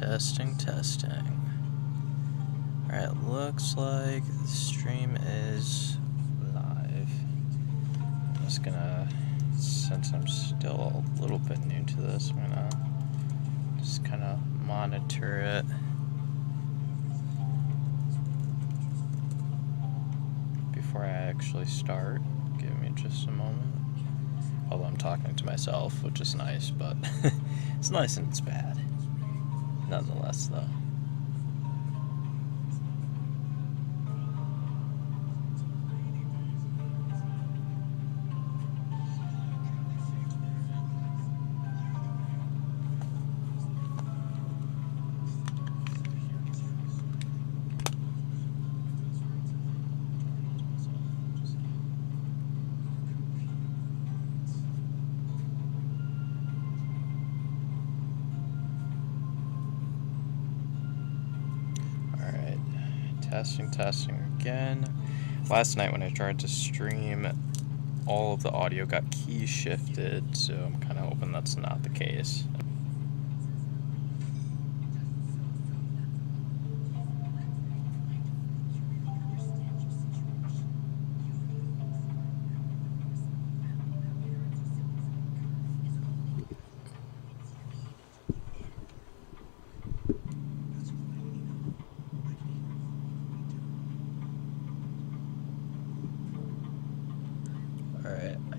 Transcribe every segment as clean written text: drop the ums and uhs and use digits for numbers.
Testing, testing. Alright, looks like the stream is live. I'm just gonna, since I'm still a little bit new to this, I'm gonna just kind of monitor it. Before I actually start. Give me just a moment. Although I'm talking to myself, which is nice, but it's nice and it's bad. Nonetheless, though. Testing again. Last night when I tried to stream, all of the audio got key shifted, so I'm kind of hoping that's not the case.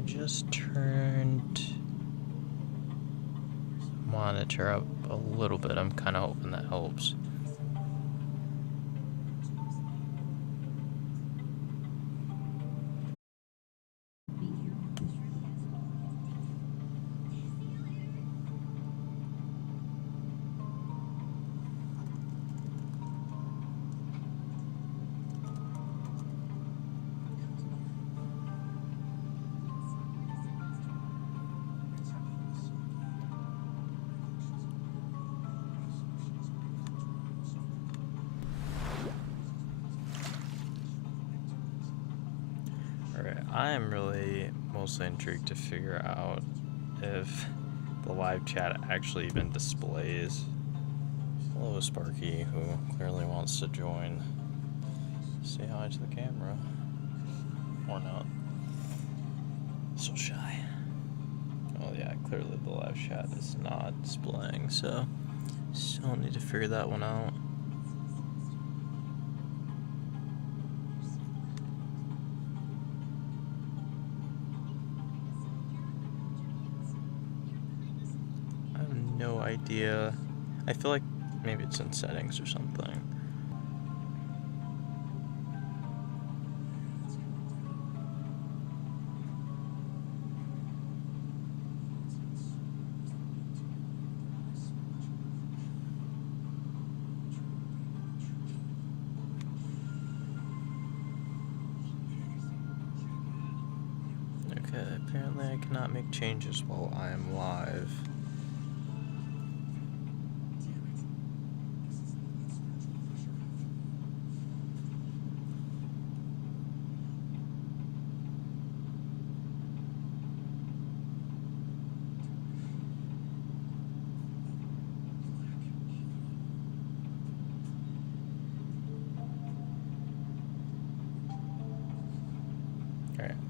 Just turned monitor up a little bit. I'm kind of hoping that helps. I am really mostly intrigued to figure out if the live chat actually even displays. Hello, Sparky, who clearly wants to join. Say hi to the camera. Or not. So shy. Oh yeah, clearly the live chat is not displaying, so still need to figure that one out. No idea. I feel like maybe it's in settings or something. Okay, apparently I cannot make changes while I am live.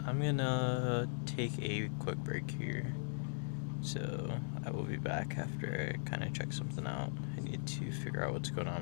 I'm gonna take a quick break here, so I will be back after I kind of check something out. I need to figure out what's going on.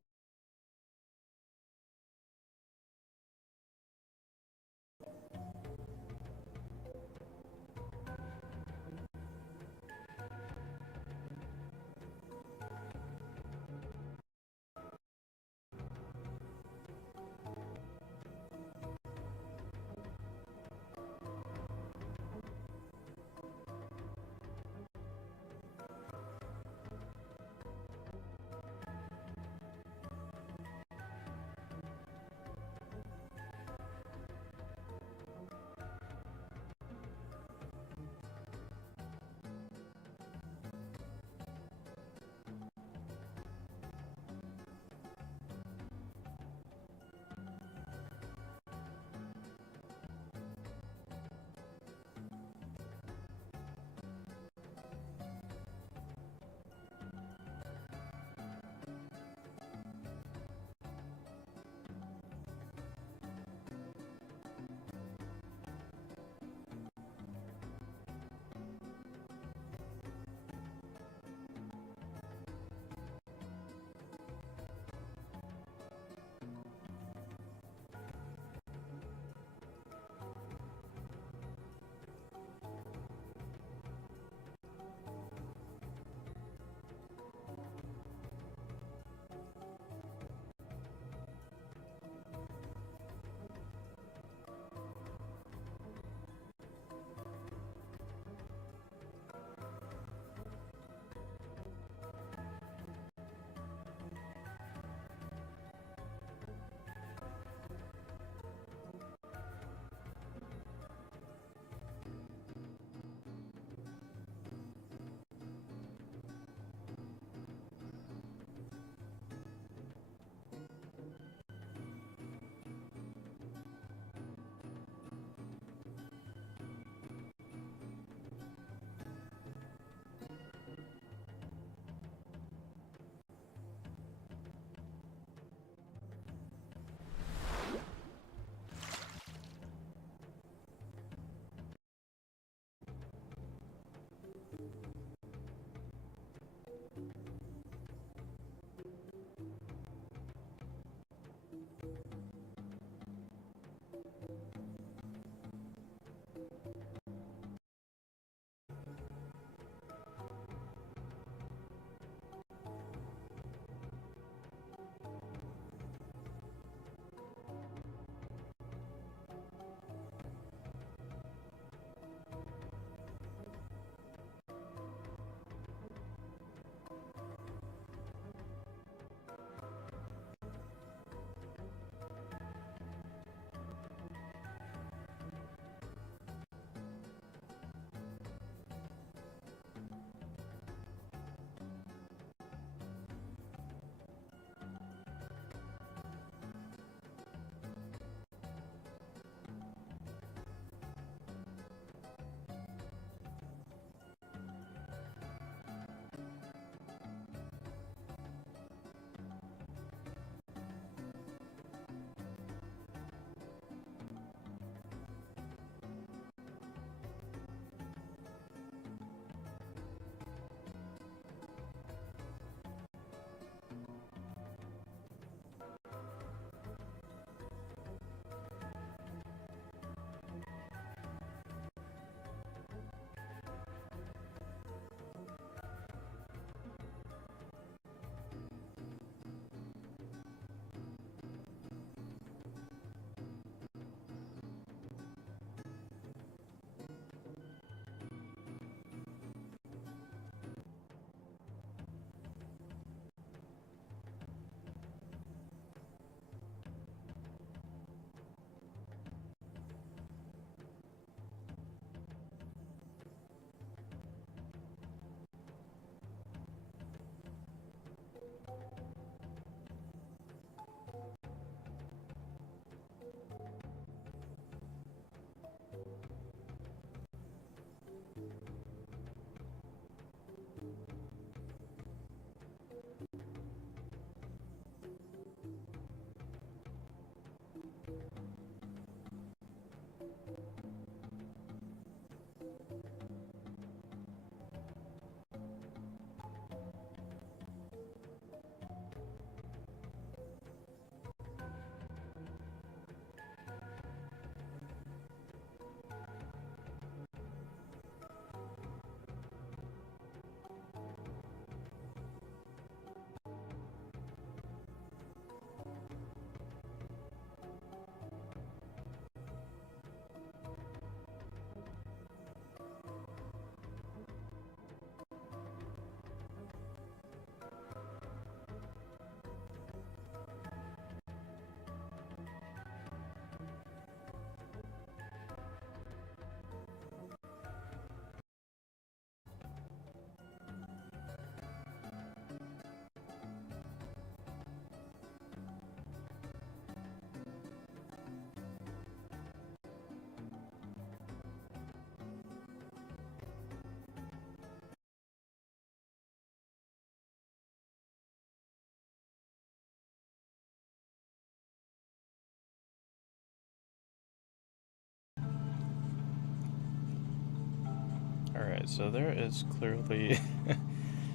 Alright, so there is clearly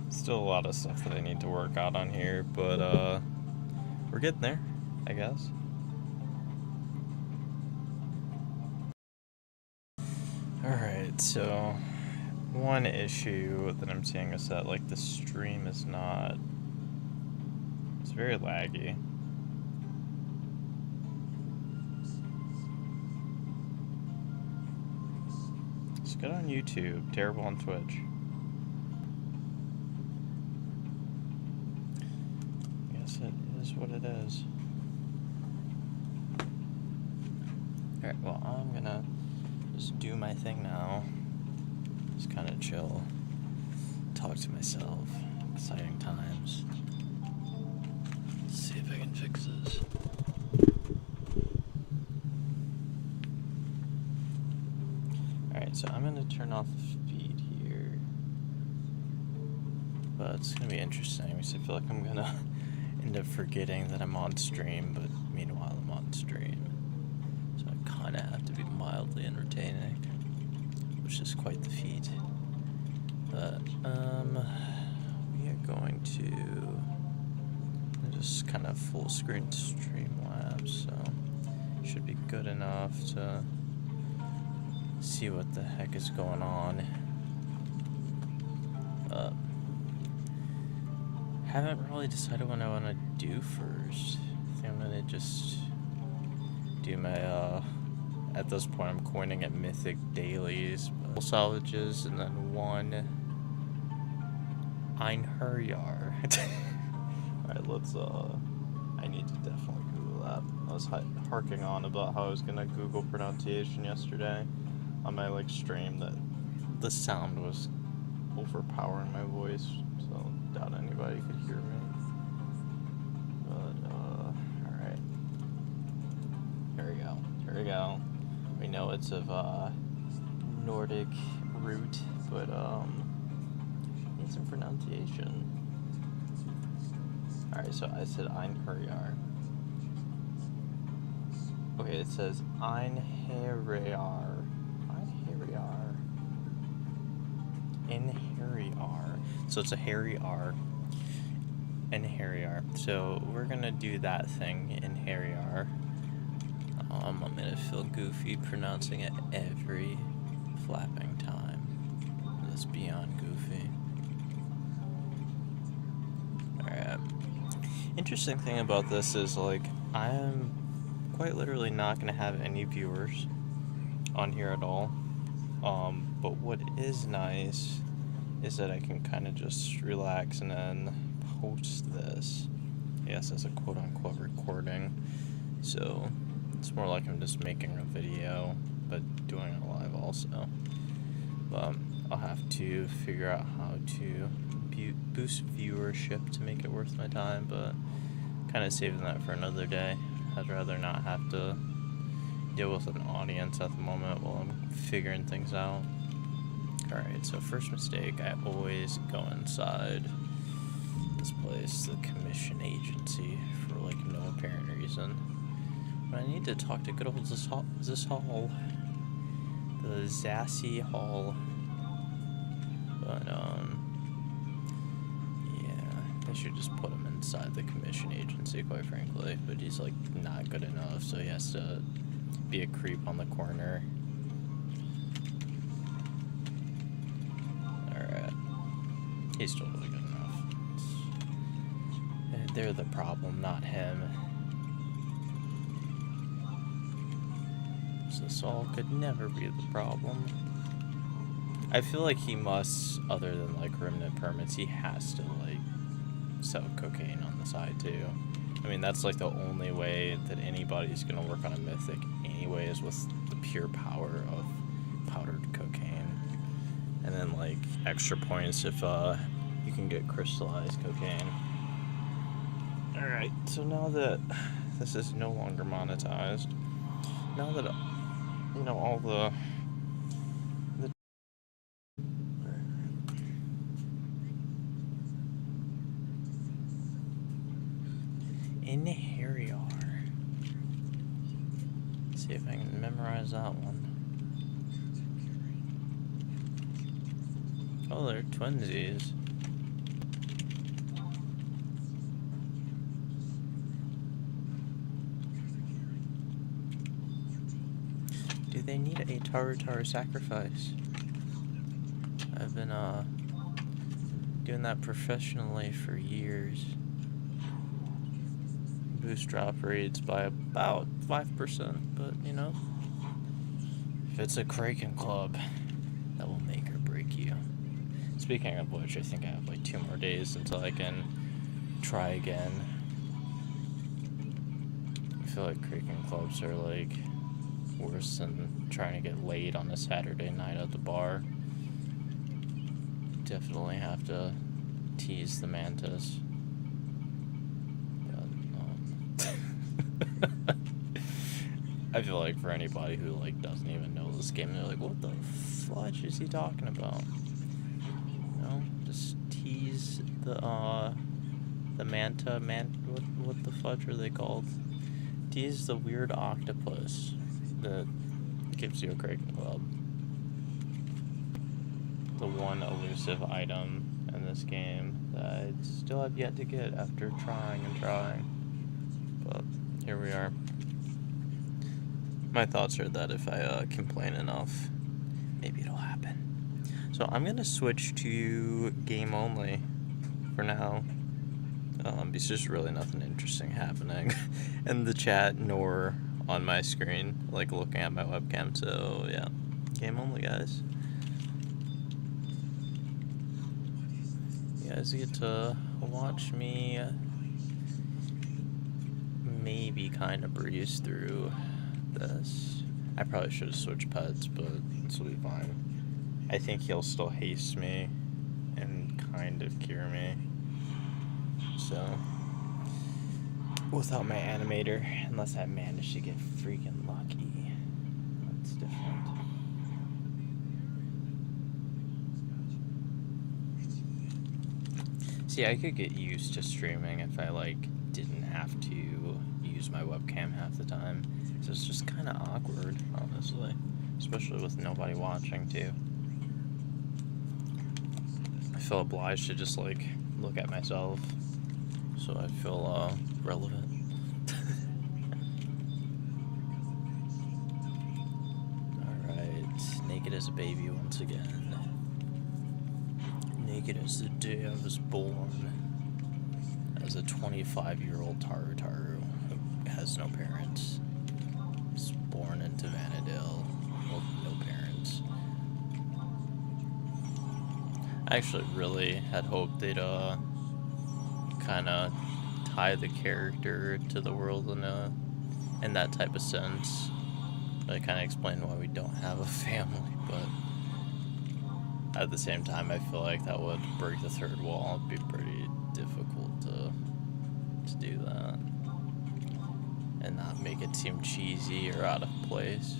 still a lot of stuff that I need to work out on here, but we're getting there, I guess. Alright, so one issue that I'm seeing is that like the stream is not, it's very laggy. It's good on YouTube, terrible on Twitch. I guess it is what it is. Alright, well, I'm gonna just do my thing now. Just kind of chill. Talk to myself. Exciting times. See if I can fix this. Alright, so I'm gonna turn off the feed here. But it's gonna be interesting because I feel like I'm gonna end up forgetting that I'm on stream, but meanwhile I'm on stream. So I kinda have to be mildly entertaining, which is quite the feat. But, we are going to just kind of full screen Streamlabs, so should be good enough to see what the heck is going on. Haven't really decided what I want to do first. I think I'm gonna just do my, at this point I'm coining it Mythic dailies, salvages, and then one Einherjar. Alright, let's, I need to definitely Google that. I was harking on about how I was gonna Google pronunciation yesterday on my, like, stream, that the sound was overpowering my voice, so doubt anybody could hear me. But, alright. Here we go. Here we go. We know it's of, Nordic root, but, need some pronunciation. Alright, so I said Einherjar. Okay, it says Einherjar. Einherjar. So it's a hairy R. Einherjar. So we're gonna do that thing, Einherjar. I'm gonna feel goofy pronouncing it every flapping time. That's beyond goofy. Alright. Interesting thing about this is, like, I'm quite literally not gonna have any viewers on here at all. But what is nice is that I can kind of just relax and then post this. Yes, as a quote-unquote recording. So it's more like I'm just making a video, but doing it live also. But I'll have to figure out how to boost viewership to make it worth my time, but kind of saving that for another day. I'd rather not have to deal with an audience at the moment while I'm figuring things out. Alright, so first mistake, I always go inside this place, the commission agency, for like no apparent reason. But I need to talk to good old this hall. The Zassy Hall. But, yeah, I should just put him inside the commission agency, quite frankly. But he's, like, not good enough, so he has to be a creep on the corner. Alright. He's totally good enough. They're the problem, not him. So Saul could never be the problem. I feel like he must, other than like remnant permits, he has to like sell cocaine on the side too. I mean, that's like the only way that anybody's gonna work on a mythic anyway, is with the pure power of powdered cocaine. And then like extra points if you can get crystallized cocaine. Alright, so now that this is no longer monetized, now that you know all the Einherjar. See if I can memorize that one. Oh, they're twinsies. Do they need a Taru sacrifice? I've been doing that professionally for years. Boost drop rates by about 5%, but you know, if it's a Kraken club, that will make or break you. Speaking of which, I think I have like 2 more days until I can try again. I feel like Kraken clubs are like worse than trying to get laid on a Saturday night at the bar. Definitely have to tease the mantis. But, I feel like for anybody who like doesn't even know this game, they're like, what the fudge is he talking about? You know, just tease the manta, what the fudge are they called? Tease the weird octopus that gives you a Kraken club. The one elusive item in this game that I still have yet to get after trying and trying. But here we are. My thoughts are that if I complain enough, maybe it'll happen. So I'm gonna switch to game only for now. Because there's really nothing interesting happening in the chat nor on my screen, like looking at my webcam. So yeah, game only, guys. You guys get to watch me maybe kind of breeze through this. I probably should have switched pets, but this will be fine. I think he'll still haste me and kind of cure me. So, without my animator, unless I manage to get freaking lucky, that's different. See, I could get used to streaming if I like didn't have to use my webcam half the time. So it's just kind of awkward, honestly, especially with nobody watching too. I feel obliged to just like look at myself, so I feel relevant. Alright, naked as a baby once again. Naked as the day I was born. As a 25-year-old Taru who has no parents. Was born into Vanadil with no parents. I actually really had hoped they'd kind of tie the character to the world in that type of sense. But kind of explain why we don't have a family, but at the same time, I feel like that would break the third wall. It'd be pretty difficult to do that and not make it seem cheesy or out of place.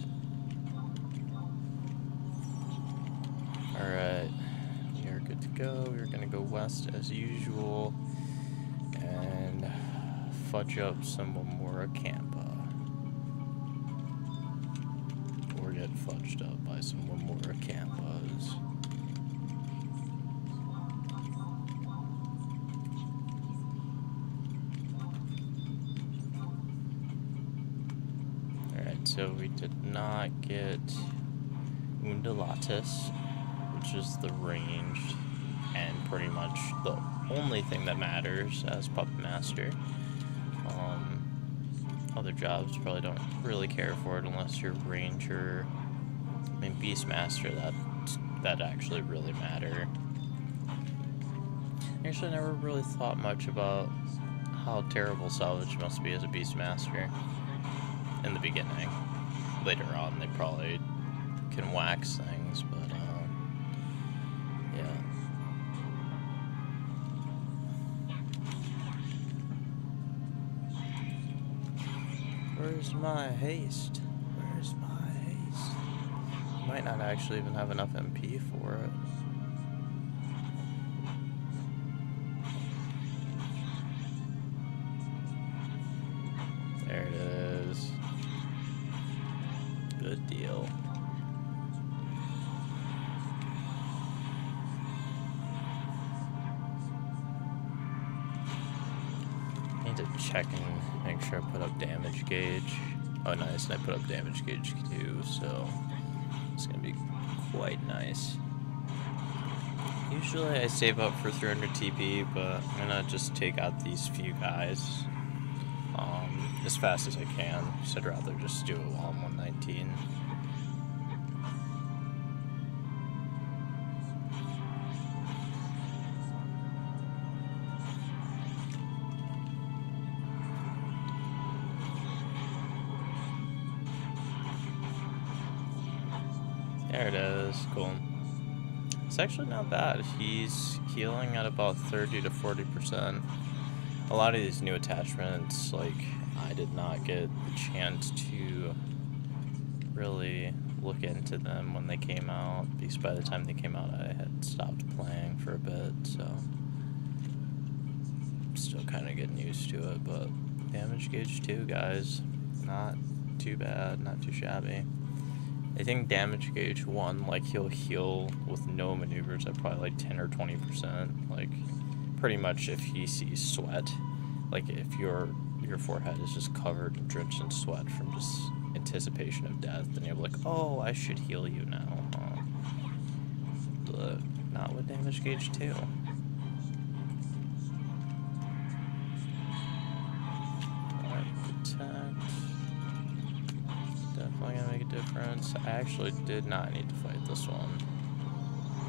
Alright, we are good to go. We're gonna go west as usual and fudge up some more Campa. Or get fudged up by some more Campas. Alright, so we did not get Undulatus, which is the ranged and pretty much the only thing that matters as Puppet Master. Other jobs probably don't really care for it unless you're Ranger. I mean, Beastmaster, that actually really matter. Actually, I never really thought much about how terrible Salvage must be as a Beastmaster in the beginning. Later on, they probably can wax things, but yeah. Where's my haste? Where's my haste? Might not actually even have enough MP for it. There it is. Good deal. to check and make sure I put up damage gauge. Oh, nice, and I put up damage gauge too, so it's gonna be quite nice. Usually I save up for 300 TP, but I'm gonna just take out these few guys as fast as I can, so I'd rather just do it while I'm 119. There it is, cool. It's actually not bad. He's healing at about 30 to 40%. A lot of these new attachments, like, I did not get the chance to really look into them when they came out, because by the time they came out I had stopped playing for a bit, so I'm still kind of getting used to it. But damage gauge 2, guys, not too bad, not too shabby. I think damage gauge 1, like, he'll heal with no maneuvers at probably like 10 or 20%. Like, pretty much if he sees sweat, like if your forehead is just covered and drenched in sweat from just anticipation of death, then you're like, oh, I should heal you now. But not with damage gauge 2. Definitely gonna make a difference. I actually did not need to fight this one,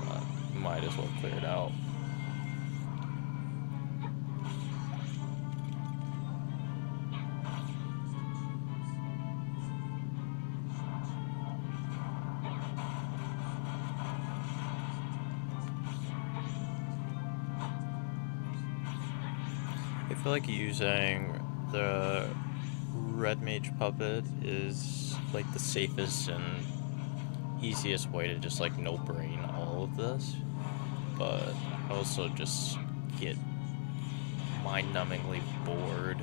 but might as well clear it out. I feel like using the Red Mage Puppet is like the safest and easiest way to just like no brain all of this, but I also just get mind-numbingly bored,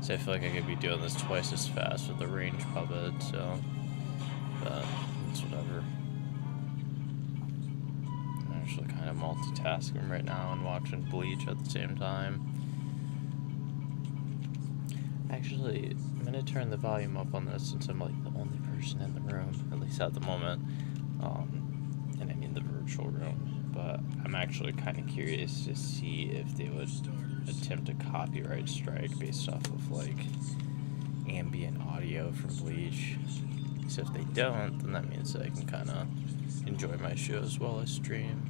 so I feel like I could be doing this twice as fast with the range puppet, so it's whatever. I'm actually kind of multitasking right now and watching Bleach at the same time. Actually, I'm gonna turn the volume up on this since I'm like the only person in the room, at least at the moment, and I mean the virtual room, but I'm actually kind of curious to see if they would attempt a copyright strike based off of like ambient audio from Bleach. So if they don't, then that means that I can kind of enjoy my shows while I stream.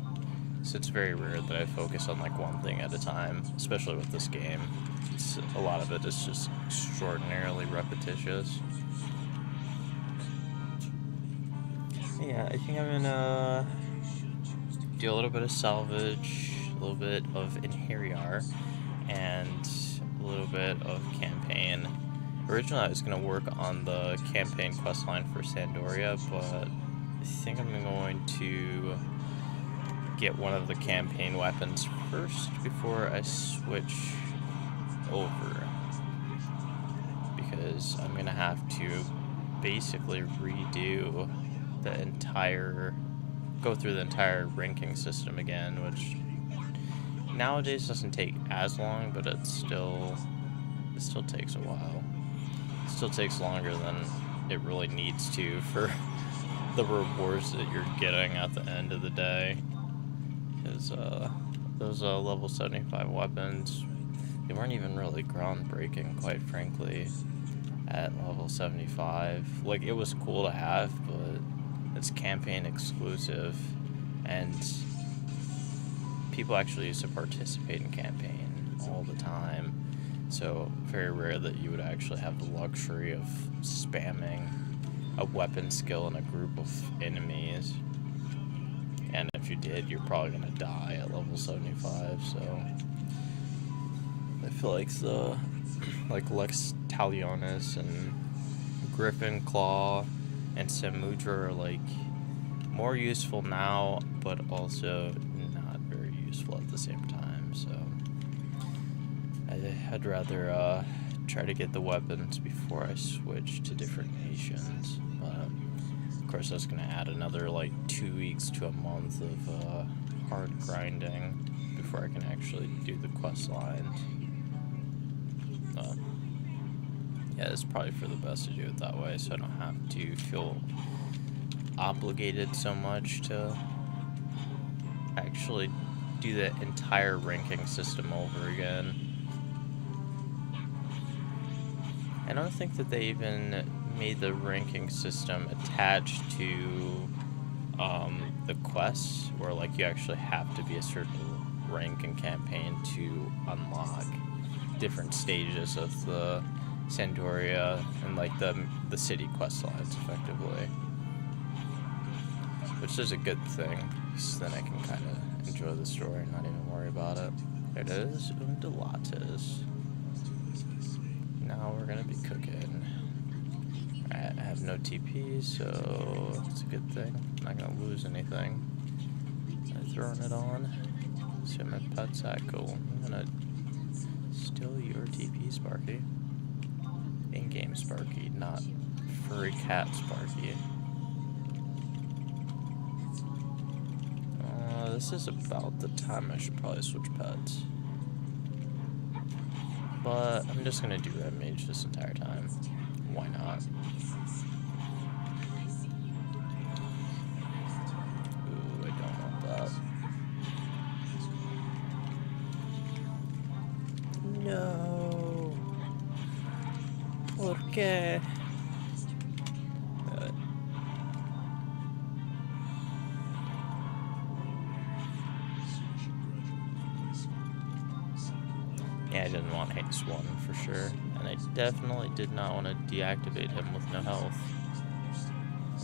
So it's very rare that I focus on like one thing at a time, especially with this game. A lot of it is just extraordinarily repetitious. Yeah, I think I'm gonna do a little bit of salvage, a little bit of Inheriar, and a little bit of campaign. Originally I was gonna work on the campaign questline for Sandoria, but I think I'm going to get one of the campaign weapons first before I switch over, because I'm gonna have to basically go through the entire ranking system again, which nowadays doesn't take as long, but it still takes a while. It still takes longer than it really needs to for the rewards that you're getting at the end of the day. Because those level 75 weapons, they weren't even really groundbreaking, quite frankly, at level 75. Like, it was cool to have, but it's campaign exclusive, and people actually used to participate in campaign all the time, so very rare that you would actually have the luxury of spamming a weapon skill in a group of enemies. And if you did, you're probably gonna die at level 75, so I feel like Lex Talionis and Griffin Claw and Samudra are like more useful now, but also not very useful at the same time, so I'd rather try to get the weapons before I switch to different nations. Of course, that's going to add another like 2 weeks to a month of hard grinding before I can actually do the quest lines. Yeah, it's probably for the best to do it that way, so I don't have to feel obligated so much to actually do the entire ranking system over again. I don't think that they even made the ranking system attached to the quests, where like you actually have to be a certain rank and campaign to unlock different stages of the Sandoria and like the city quest lines effectively, which is a good thing, so then I can kind of enjoy the story and not even worry about it. There it is, Undulates. Now we're gonna be cooking. Alright, I have no TP, so it's a good thing. I'm not gonna lose anything. I'm throwing it on. See my pet's at. Cool. I'm gonna steal your TP, Sparky. In-game Sparky, not furry cat Sparky. This is about the time I should probably switch pets. But I'm just gonna do Red Mage this entire time. Why not? Ooh, I don't want that. No. ¿Por qué? Yeah, I didn't want Haste 1 for sure, and I definitely did not want to deactivate him with no health.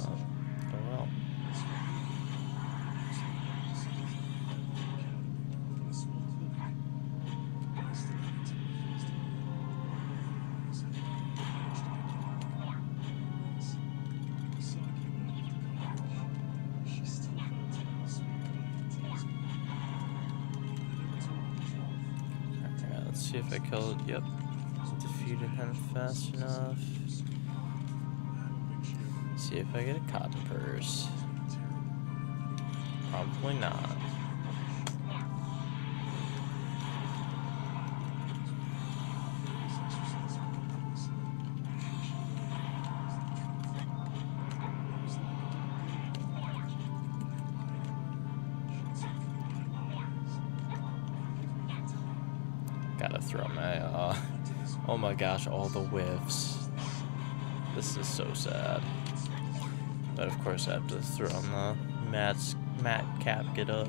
Oh well. See if I killed, yep, defeated him fast enough. See if I get a cotton purse. Probably not. Gotta throw my, oh my gosh, all the whiffs. This is so sad. But of course I have to throw on the Matt cap get up.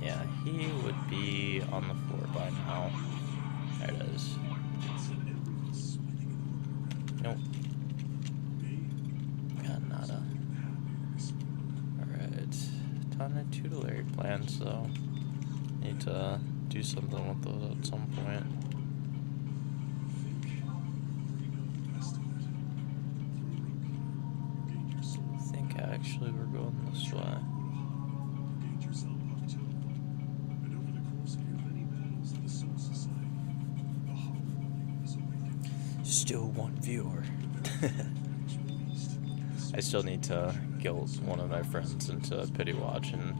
Yeah, he would be on the floor by now. There it is. Nope. On tutelary plans, though. Need to do something with those at some point. I think actually we're going this way. Still one viewer. I still need to guilt one of my friends into pity watching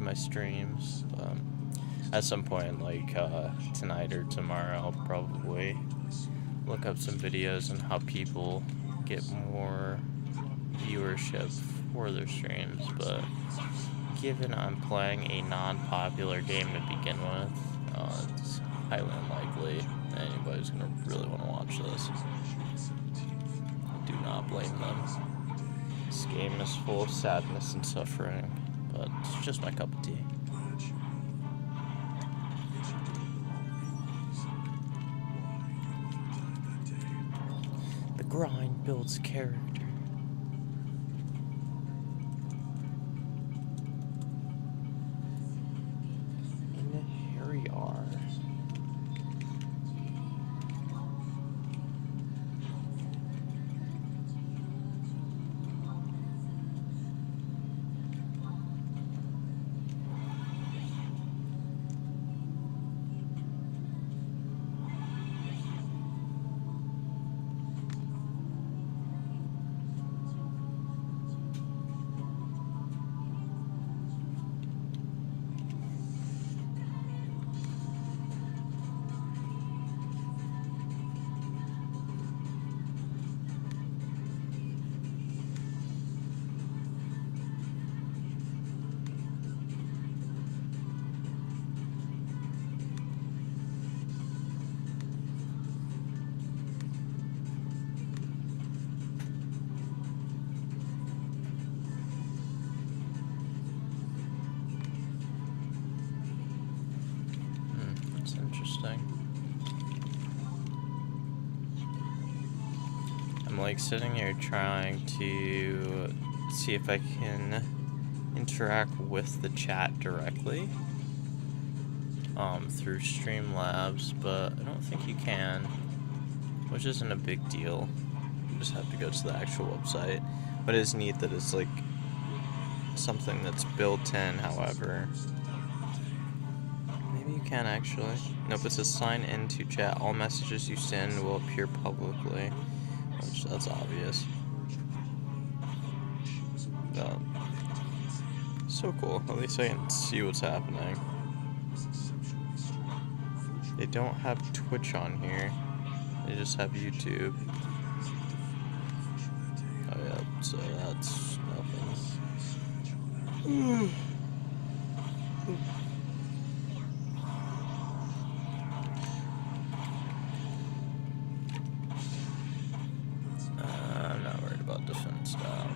my streams. At some point, like tonight or tomorrow, I'll probably look up some videos on how people get more viewership for their streams. But given I'm playing a non-popular game to begin with, it's highly unlikely that anybody's gonna really want to watch this. I do not blame them. This game is full of sadness and suffering, but it's just my cup of tea. The grind builds character. And here we are. like sitting here trying to see if I can interact with the chat directly through Streamlabs, but I don't think you can, which isn't a big deal. You just have to go to the actual website. But it is neat that it's like something that's built in, however. Maybe you can actually. Nope, it says sign into chat. All messages you send will appear publicly, which that's obvious. So cool. At least I can see what's happening. They don't have Twitch on here. They just have YouTube. Oh yeah, so that's nothing. I'm not worried about defense style.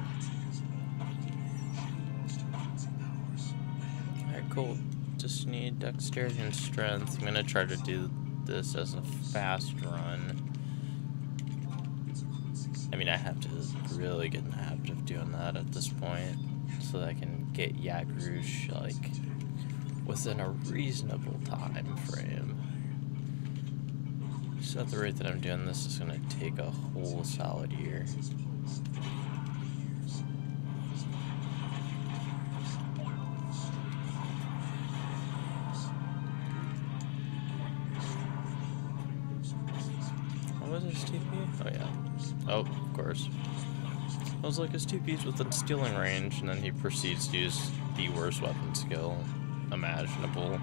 Alright, cool. Just need dexterity and strength. I'm gonna try to do this as a fast run. I mean, I have to really get in the habit of doing that at this point, so that I can get Yagrush, like, within a reasonable time frame. So at the rate that I'm doing this, is gonna take a whole solid year. What was his TP? Oh yeah. Oh, of course. I was like, his TP's within stealing range, and then he proceeds to use the worst weapon skill imaginable.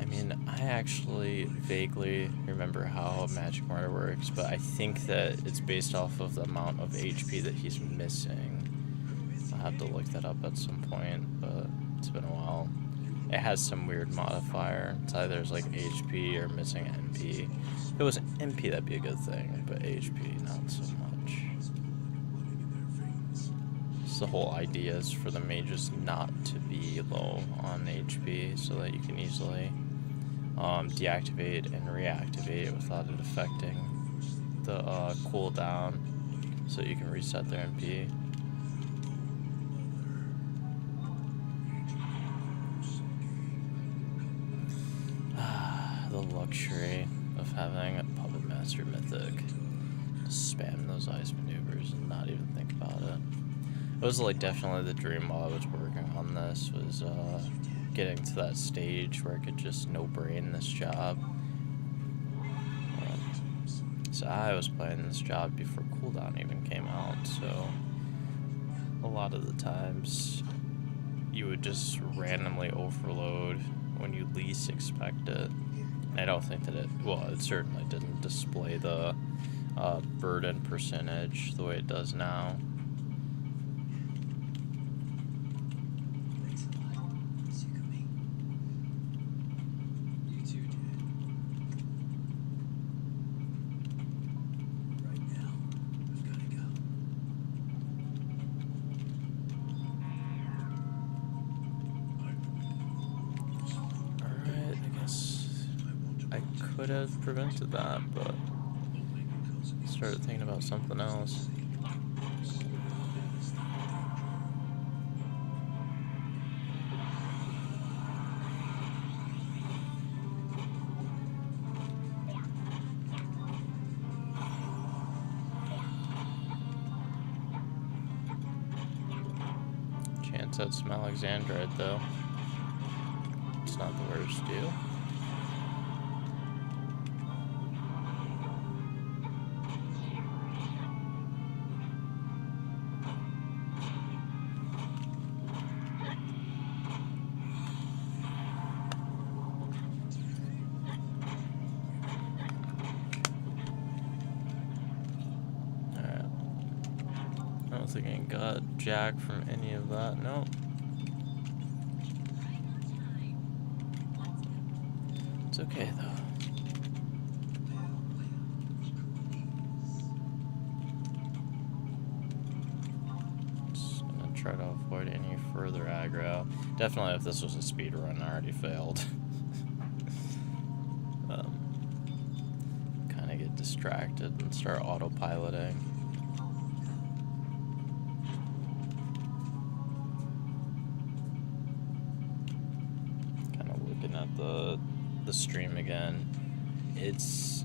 I mean, I actually vaguely remember how Magic Murder works, but I think that it's based off of the amount of HP that he's missing. I'll have to look that up at some point, but it's been a while. It has some weird modifier. It's either there's like HP or missing MP. If it was MP, that'd be a good thing, but HP, not so much. So the whole idea is for the mages not to be low on HP, so that you can easily deactivate and reactivate without it affecting the cooldown, so you can reset their MP. The luxury of having a Puppet Master Mythic. Just spam those ice maneuvers and not even think about it. It was like definitely the dream while I was working on this, was getting to that stage where I could just no-brain this job. So I was playing this job before cooldown even came out, so a lot of the times you would just randomly overload when you least expect it. I don't think that it certainly didn't display the burden percentage the way it does now. Could have prevented that, but started thinking about something else. Chance at some Alexandrite though. It's not the worst deal. I think I got jack from any of that. No. It's okay though. Just gonna try to avoid any further aggro. Definitely, if this was a speed run, I already failed. distracted and start autopiloting. Kind of looking at the stream again. It's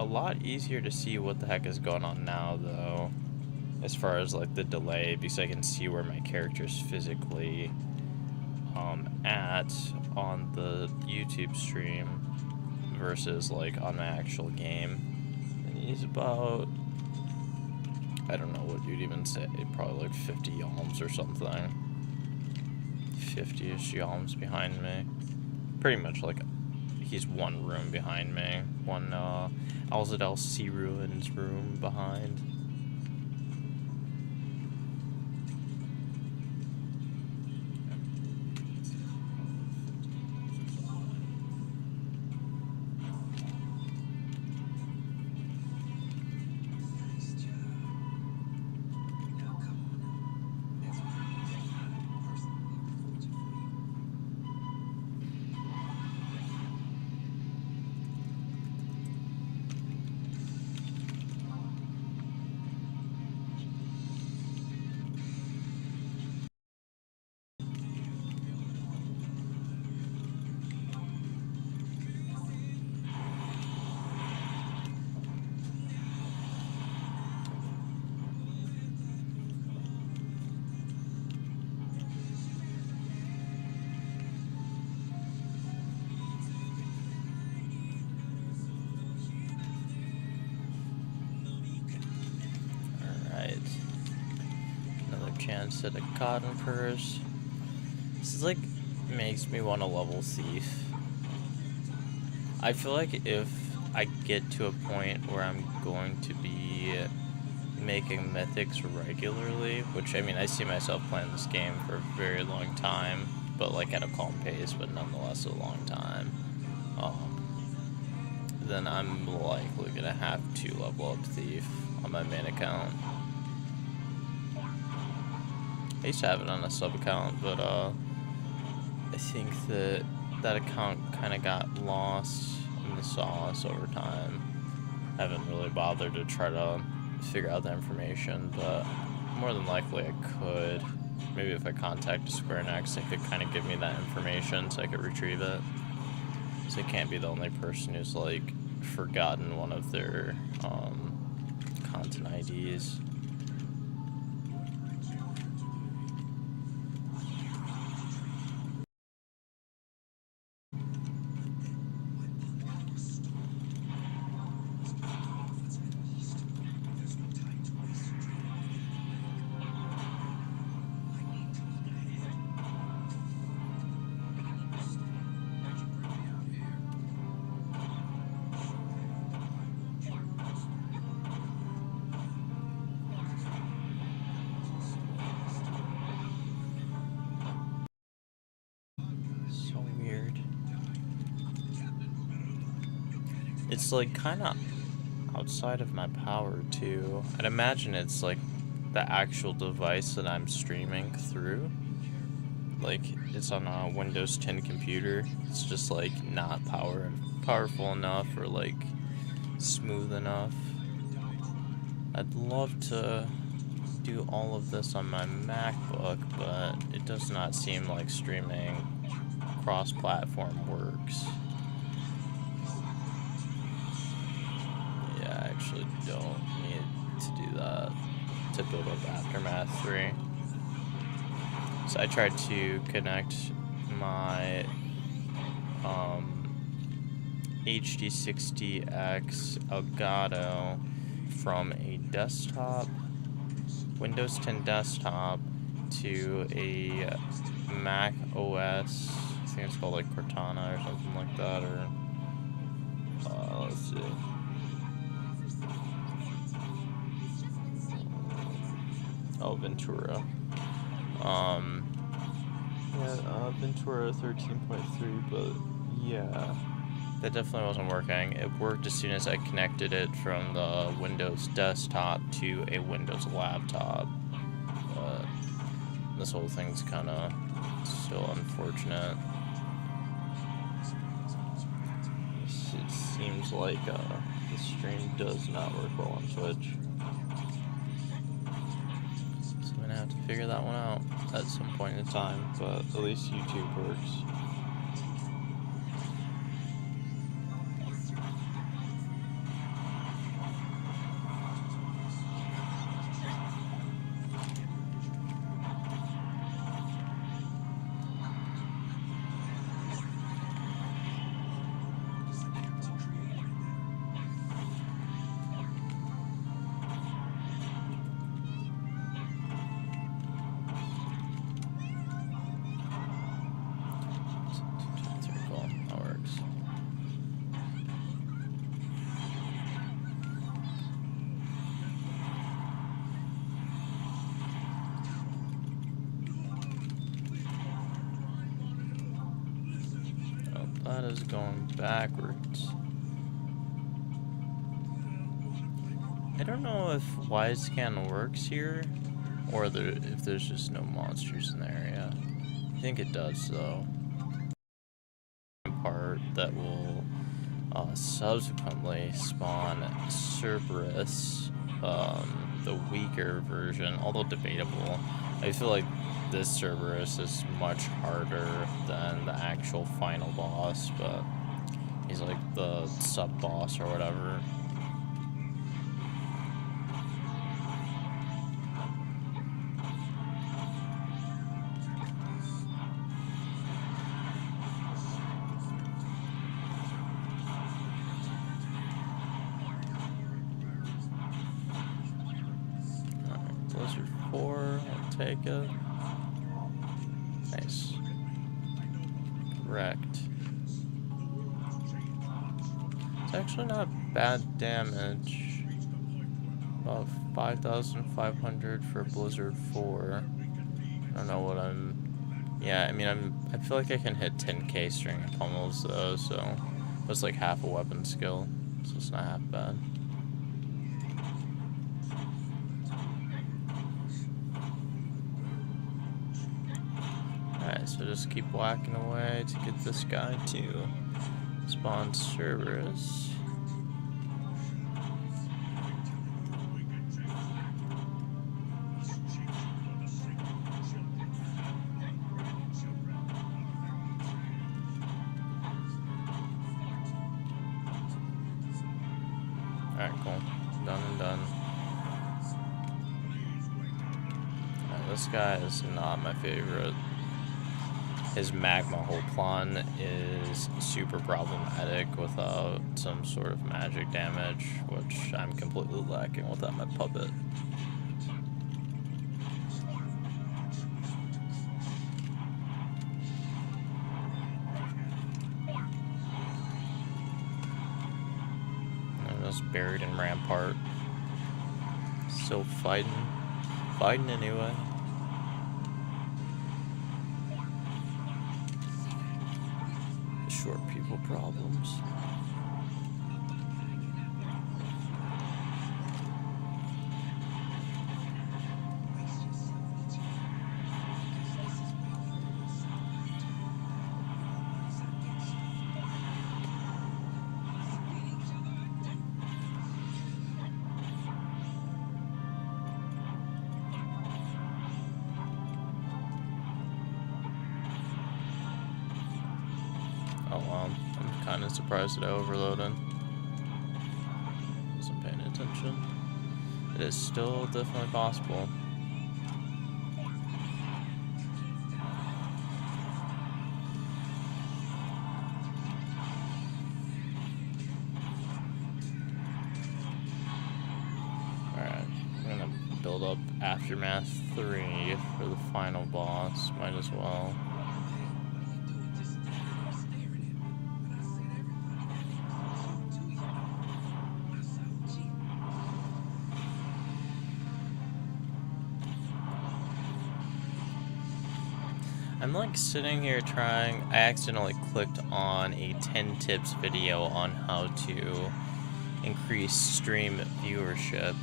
a lot easier to see what the heck is going on now, though, as far as like the delay, because I can see where my character's physically at on the YouTube stream versus like on my actual game. And he's about, I don't know what you'd even say, probably like 50 yalms or something. 50-ish yalms behind me. Pretty much like he's one room behind me. One Alzadel Sea Ruins room behind. Chance at a cotton purse. This is like makes me want to level thief. I feel like if I get to a point where I'm going to be making mythics regularly, which I mean I see myself playing this game for a very long time, but like at a calm pace, but nonetheless a long time, then I'm likely gonna have to level up thief on my main account. I used to have it on a sub account, but I think that account kind of got lost in the sauce over time. I haven't really bothered to try to figure out the information, but more than likely I could. Maybe if I contacted Square Enix, they could kind of give me that information so I could retrieve it. So I can't be the only person who's like forgotten one of their content IDs. It's like kind of outside of my power too. I'd imagine it's like the actual device that I'm streaming through. Like it's on a Windows 10 computer. It's just like not powerful enough or like smooth enough. I'd love to do all of this on my MacBook, but it does not seem like streaming cross-platform works. I actually don't need to do that to build up Aftermath 3. So I tried to connect my HD60X Elgato from a desktop, Windows 10 desktop, to a Mac OS, I think it's called like Cortana or something like that, or let's see. Oh, Ventura. Ventura 13.3, but yeah, that definitely wasn't working. It worked as soon as I connected it from the Windows desktop to a Windows laptop. This whole thing's kind of still unfortunate. It seems seems like the stream does not work well on Twitch. So I'm gonna have to figure that one out at some point in time, but at least YouTube works. That is going backwards. I don't know if wide scan works here, or if there's just no monsters in the area. I think it does though. Part that will subsequently spawn Cerberus, the weaker version, although debatable. I feel like this Cerberus is much harder than the actual final boss, but he's like the sub-boss or whatever. Alright, Blizzard 4, I'll take it. Nice. Correct. It's actually not bad damage. About 5,500 for Blizzard 4. I don't know what I'm... Yeah, I mean, I feel like I can hit 10k string pummels though, so it's like half a weapon skill, so it's not half bad. Alright, so just keep whacking away to get this guy to spawn Cerberus. Alright, cool. Done and done. Alright, this guy is not my favorite. His magma hoplon is super problematic without some sort of magic damage, which I'm completely lacking without my puppet. I'm just buried in Rampart. Still fighting. Fighting anyway. Short people problems. Oh well, I'm kind of surprised that I overloaded. Wasn't paying attention. It is still definitely possible. Alright, I'm gonna build up Aftermath 3 for the final boss. Might as well. I'm like sitting here trying, I accidentally clicked on a 10 tips video on how to increase stream viewership,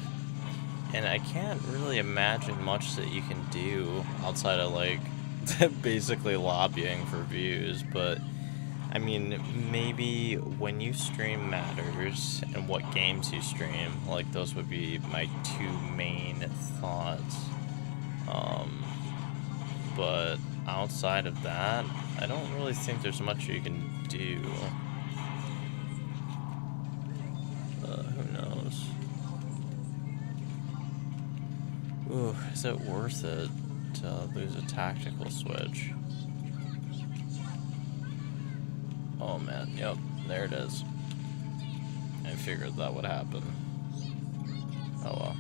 and I can't really imagine much that you can do outside of like basically lobbying for views, but I mean, maybe when you stream matters and what games you stream. Like, those would be my two main thoughts. But outside of that, I don't really think there's much you can do. Who knows? Ooh, is it worth it to lose a tactical switch? Oh man, yep, there it is. I figured that would happen. Oh well.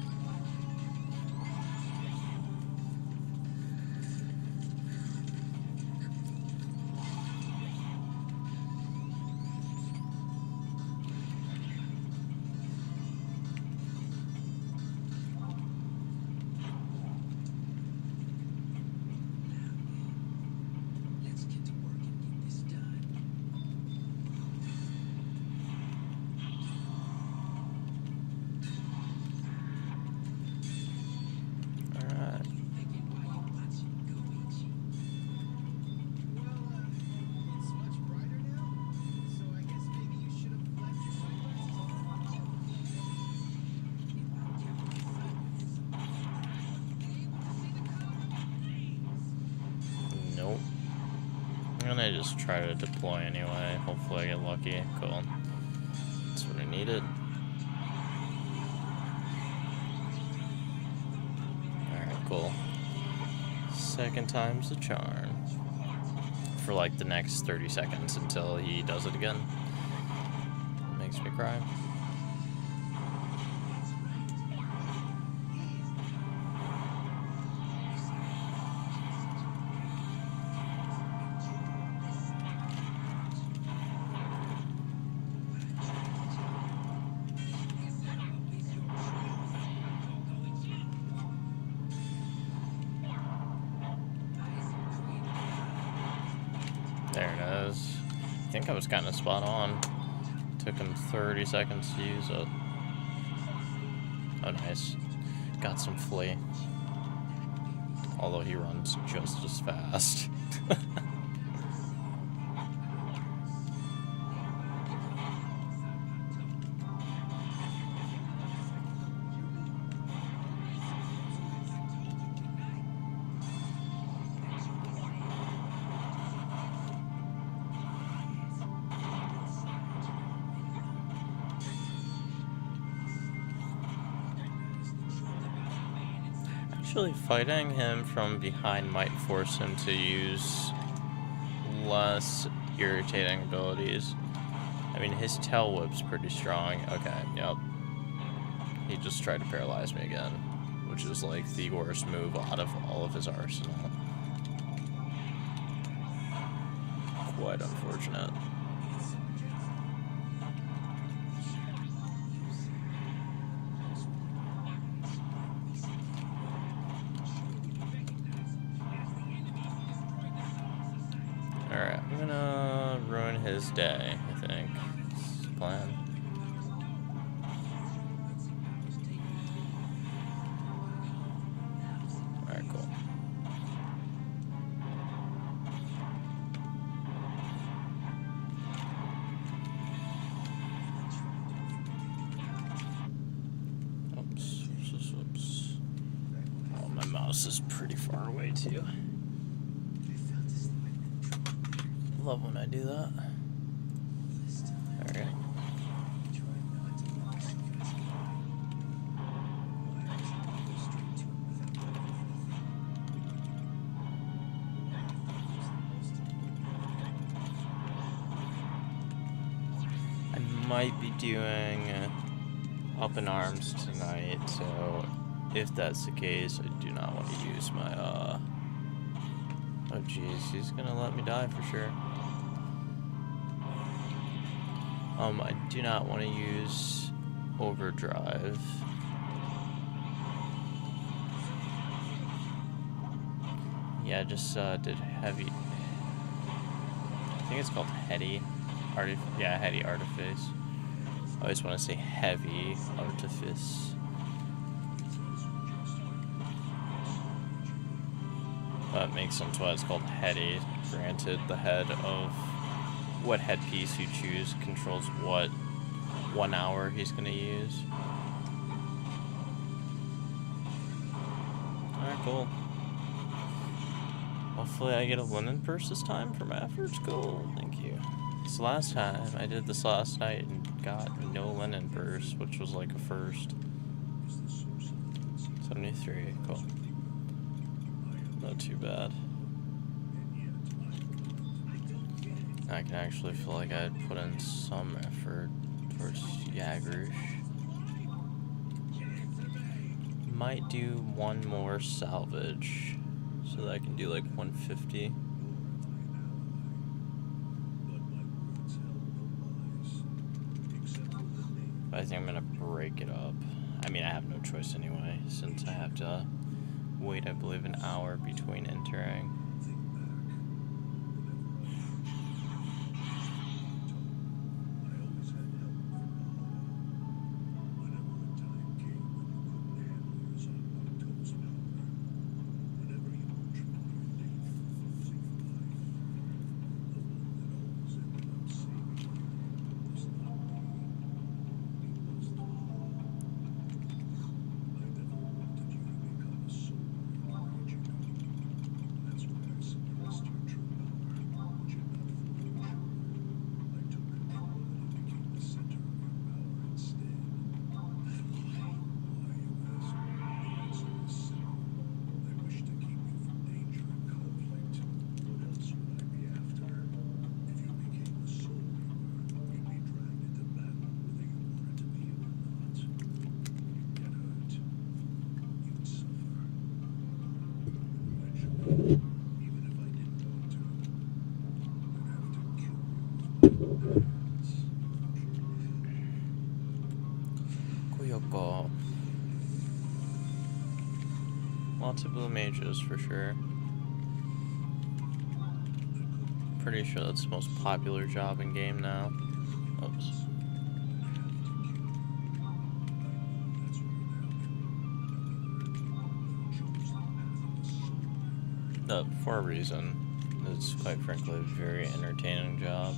I'm gonna just try to deploy anyway. Hopefully I get lucky. Cool. That's what I needed. Alright, cool. Second time's the charm. For like the next 30 seconds until he does it again. Makes me cry. There it is. I think I was kind of spot on. Took him 30 seconds to use it. Oh, nice. Got some flea. Although he runs just as fast. Actually, fighting him from behind might force him to use less irritating abilities. I mean, his tail whip's pretty strong. Okay, yep. He just tried to paralyze me again, which is like the worst move out of all of his arsenal. Quite unfortunate. Alright, I'm gonna ruin his day, I think. That's the plan. Alright, cool. Oops. Oh, my mouse is pretty far away, too. Love when I do that. Alright. I might be doing up in arms tonight, so if that's the case, I do not want to use my oh jeez, he's gonna let me die for sure. I do not want to use overdrive. Yeah, I just did heavy. I think it's called heady. Yeah, heady artifice. I always want to say heavy artifice. That makes sense why it's called heady. Granted, the head of what headpiece you choose controls what 1 hour he's gonna use. Alright, cool. Hopefully I get a linen purse this time for my efforts. Cool, thank you. So last time, I did this last night and got no linen purse, which was like a first. 73, cool. Not too bad. I can actually feel like I'd put in some effort towards Yagrush. Might do one more salvage so that I can do like 150. But I think I'm gonna break it up. I mean, I have no choice anyway, since I have to wait, I believe, an hour between entering. Kuyoko. Lots of blue mages for sure. Pretty sure that's the most popular job in game now. Oops. For a reason. It's quite frankly a very entertaining job.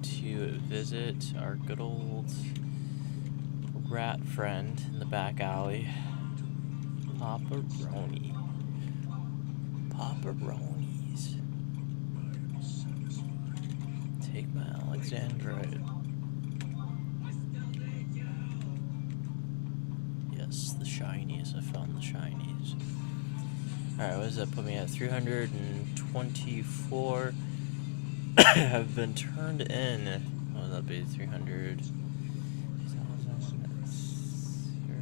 To visit our good old rat friend in the back alley, Paparoni. Paparonis. Take my Alexandrite. Yes, the shinies. I found the shinies. Alright, what does that put me at? 324. Have been turned in. What would that be? 300,000,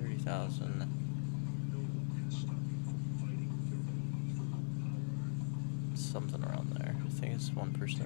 30,000. Something around there. I think it's 1%.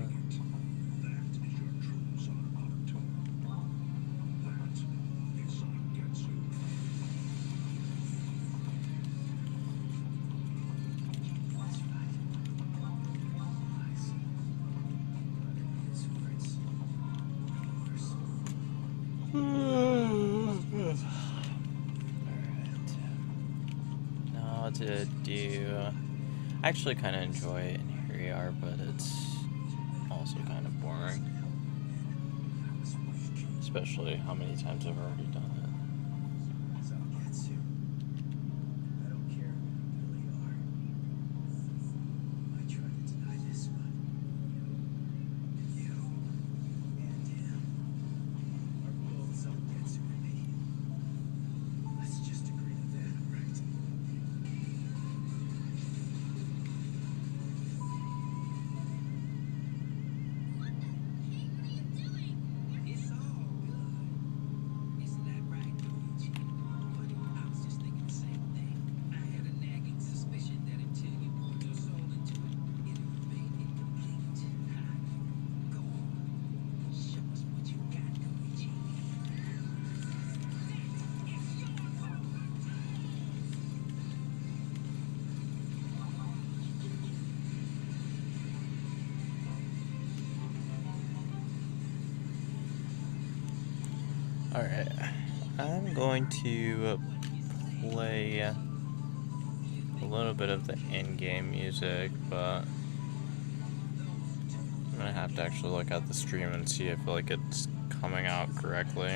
To do. I actually kind of enjoy it in Here We Are, but it's also kind of boring. Especially how many times I've already done it. I'm going to play a little bit of the in-game music, but I'm gonna have to actually look at the stream and see if like it's coming out correctly.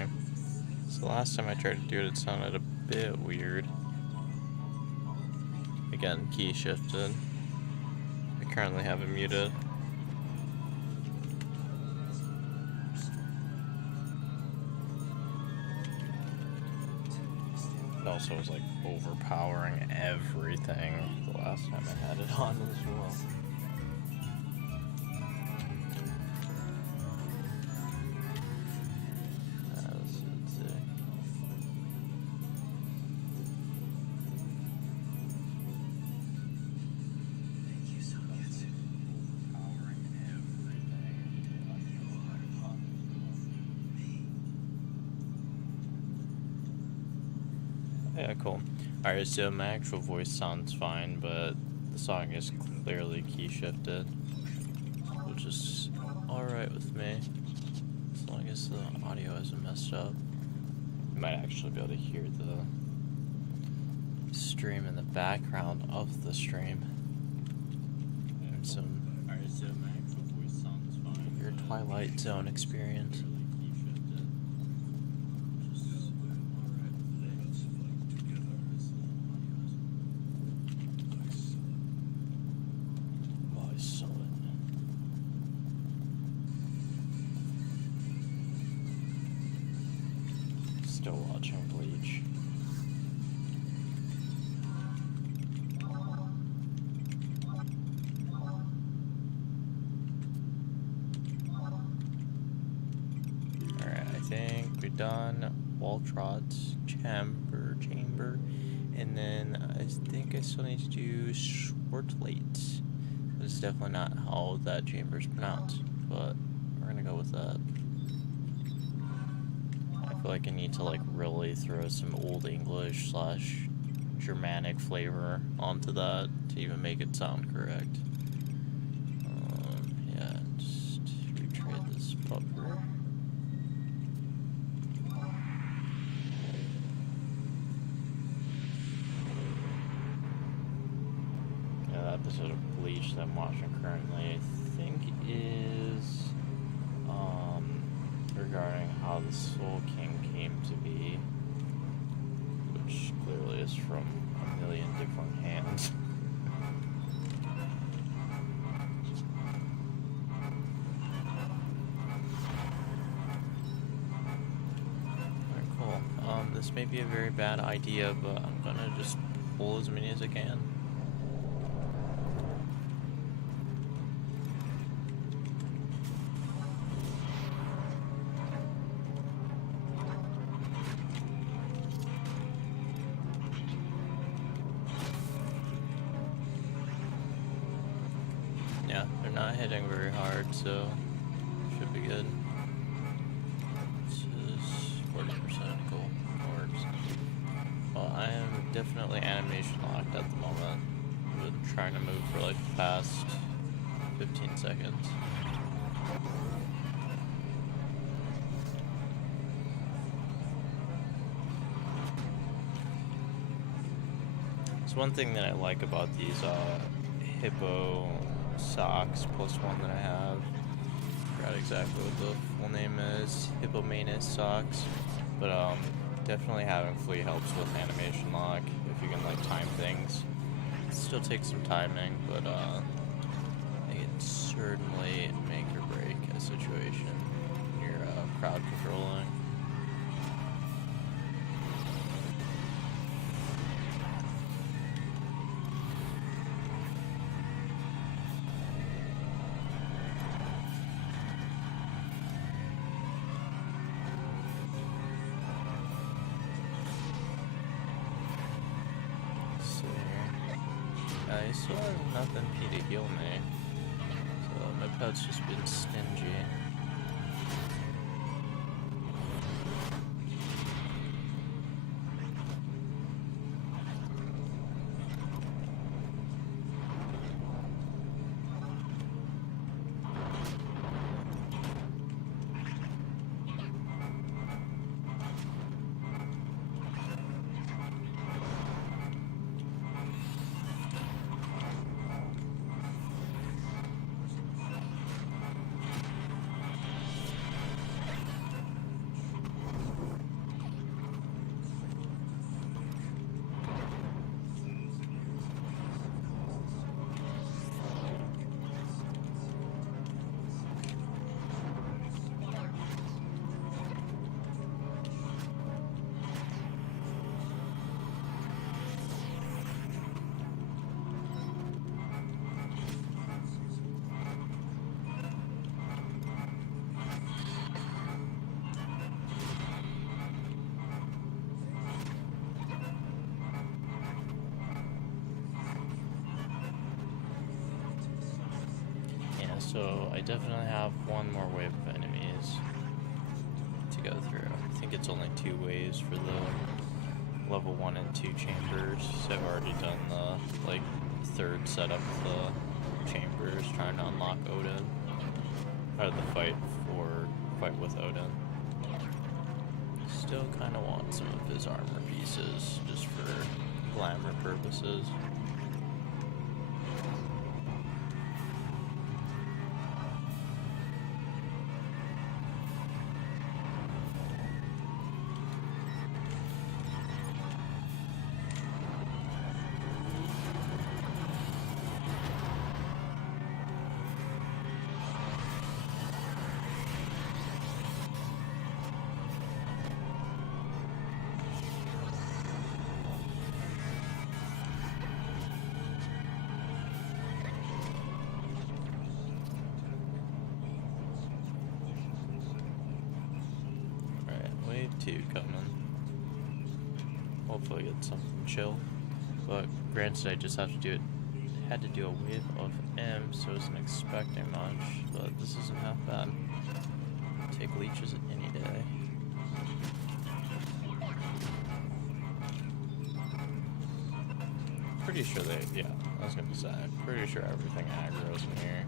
So the last time I tried to do it, it sounded a bit weird. Again, key shifted. I currently have it muted. It also was like overpowering everything the last time I had it on as well. Yeah, cool. Alright, so my actual voice sounds fine, but the song is clearly key shifted, which is alright with me, as long as the audio isn't messed up. You might actually be able to hear the stream in the background of the stream. And some your Twilight Zone experience. Still watching Bleach. Alright, I think we're done. Waltrot's chamber, and then I think I still need to do Schwartlate. That's definitely not how that chamber is pronounced, but we're gonna go with that. I feel like I need to like really throw some Old English / Germanic flavor onto that to even make it sound correct. Yeah, just retrade this pupper. Yeah, the episode of Bleach that I'm watching currently, I think is regarding how the Soul King came to be, which clearly is from a million different hands. Alright, cool. This may be a very bad idea, but I'm gonna just pull as many as I can. Yeah, they're not hitting very hard, so should be good. This is 40%, cool. Works. Well, I am definitely animation locked at the moment. I've been trying to move for like the past 15 seconds. So one thing that I like about these hippo socks plus one that I have, I forgot exactly what the full name is, Hippomanus socks, but definitely having flea helps with animation lock if you can like time things. It still takes some timing, but it can certainly make or break a situation when you're crowd controlling. I still have nothing P to heal me, so my pet's just been stingy. So I definitely have one more wave of enemies to go through. I think it's only 2 waves for the level 1 and 2 chambers. So I've already done the like 3rd setup of the chambers, trying to unlock Odin. Or the fight with Odin. Still kind of want some of his armor pieces just for glamour purposes. Wave 2 coming. Hopefully get something chill. But granted, I just have to do it. Had to do a wave of M, so I wasn't expecting much. But this isn't half bad. Take leeches any day. Pretty sure yeah, I was gonna say, pretty sure everything aggro's in here.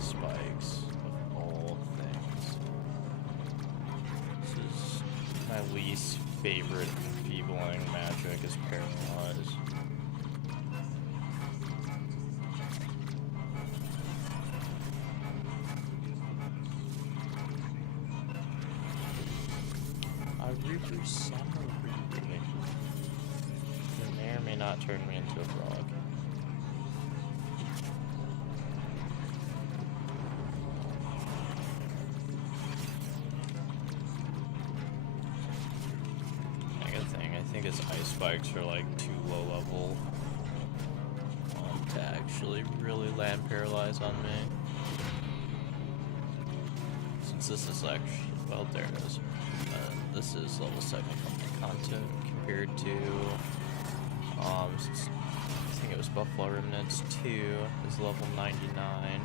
Spikes, of all things. This is my least favorite enfeebling magic is Paralyze. Reaper's Summer Reaping. It may or may not turn me into a frog. I think his ice spikes are like too low level to actually really land paralyze on me. Since this is actually, well, there it is. This is level 7 content compared to, I think it was Buffalo Remnants 2 is level 99.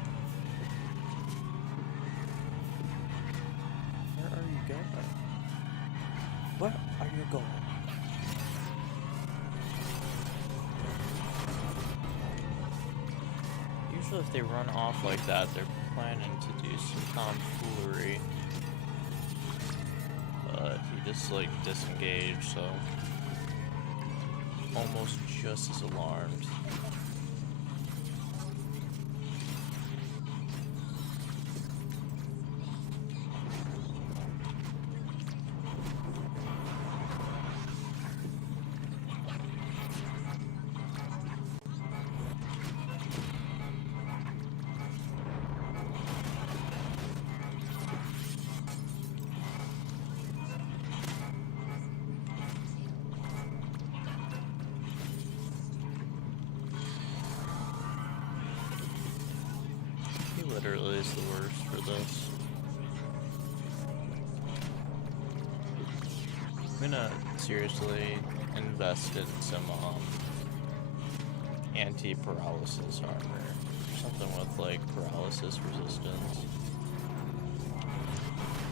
Where are you going? Where are you going? Usually if they run off like that, they're planning to do some tomfoolery. But he just like disengaged, so almost just as alarmed. Literally is the worst for this. I'm gonna seriously invest in some anti-paralysis armor. Something with like paralysis resistance.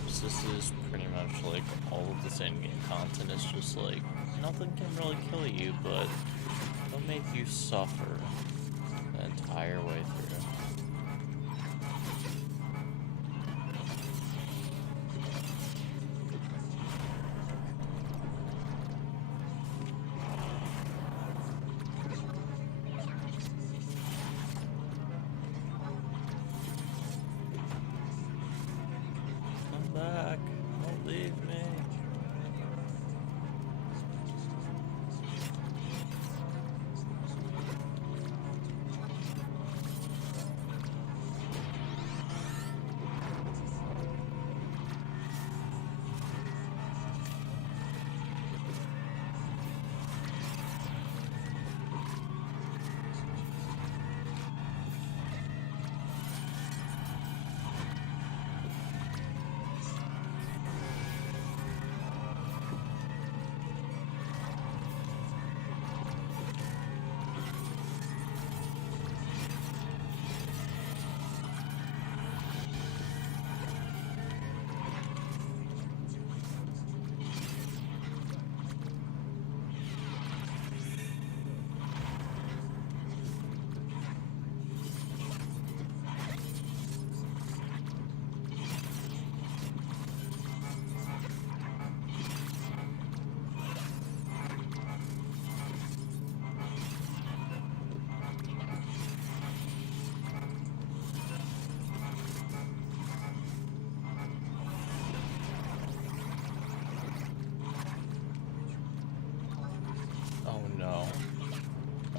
This is pretty much like all of this in-game content is just like nothing can really kill you, but it'll make you suffer the entire way through. Back. Don't leave me.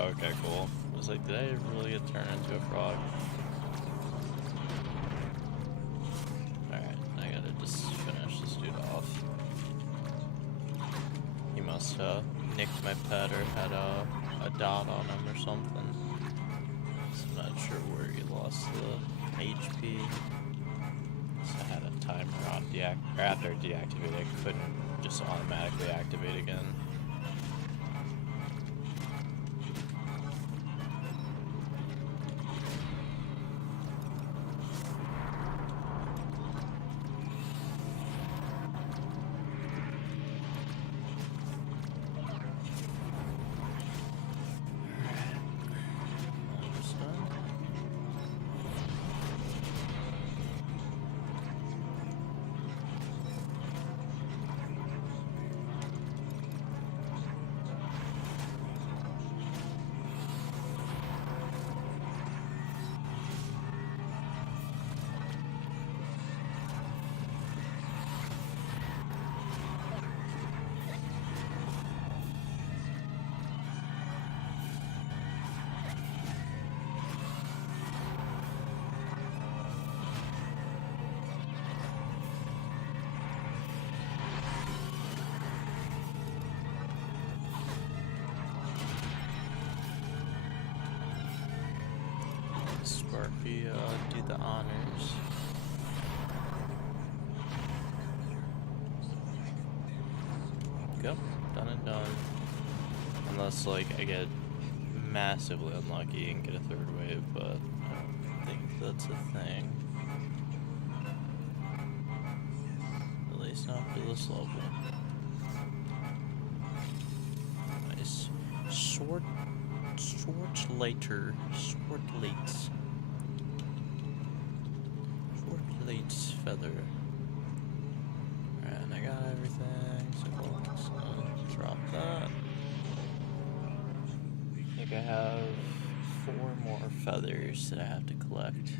Okay, cool. I was like, did I really get turned into a frog? Alright, I gotta just finish this dude off. He must have nicked my pet or had a dot on him or something. So I'm not sure where he lost the HP. So I had a timer on after deactivate, I couldn't just automatically activate again. Sparky, do the honors. Go, done and done. Unless, like, I get massively unlucky and get a third wave, but I don't think that's a thing. At least not for this level. Nice. Sword later. Sword lates. Feather. Alright, and I got everything, so I'm just gonna drop that. I think I have 4 more feathers that I have to collect.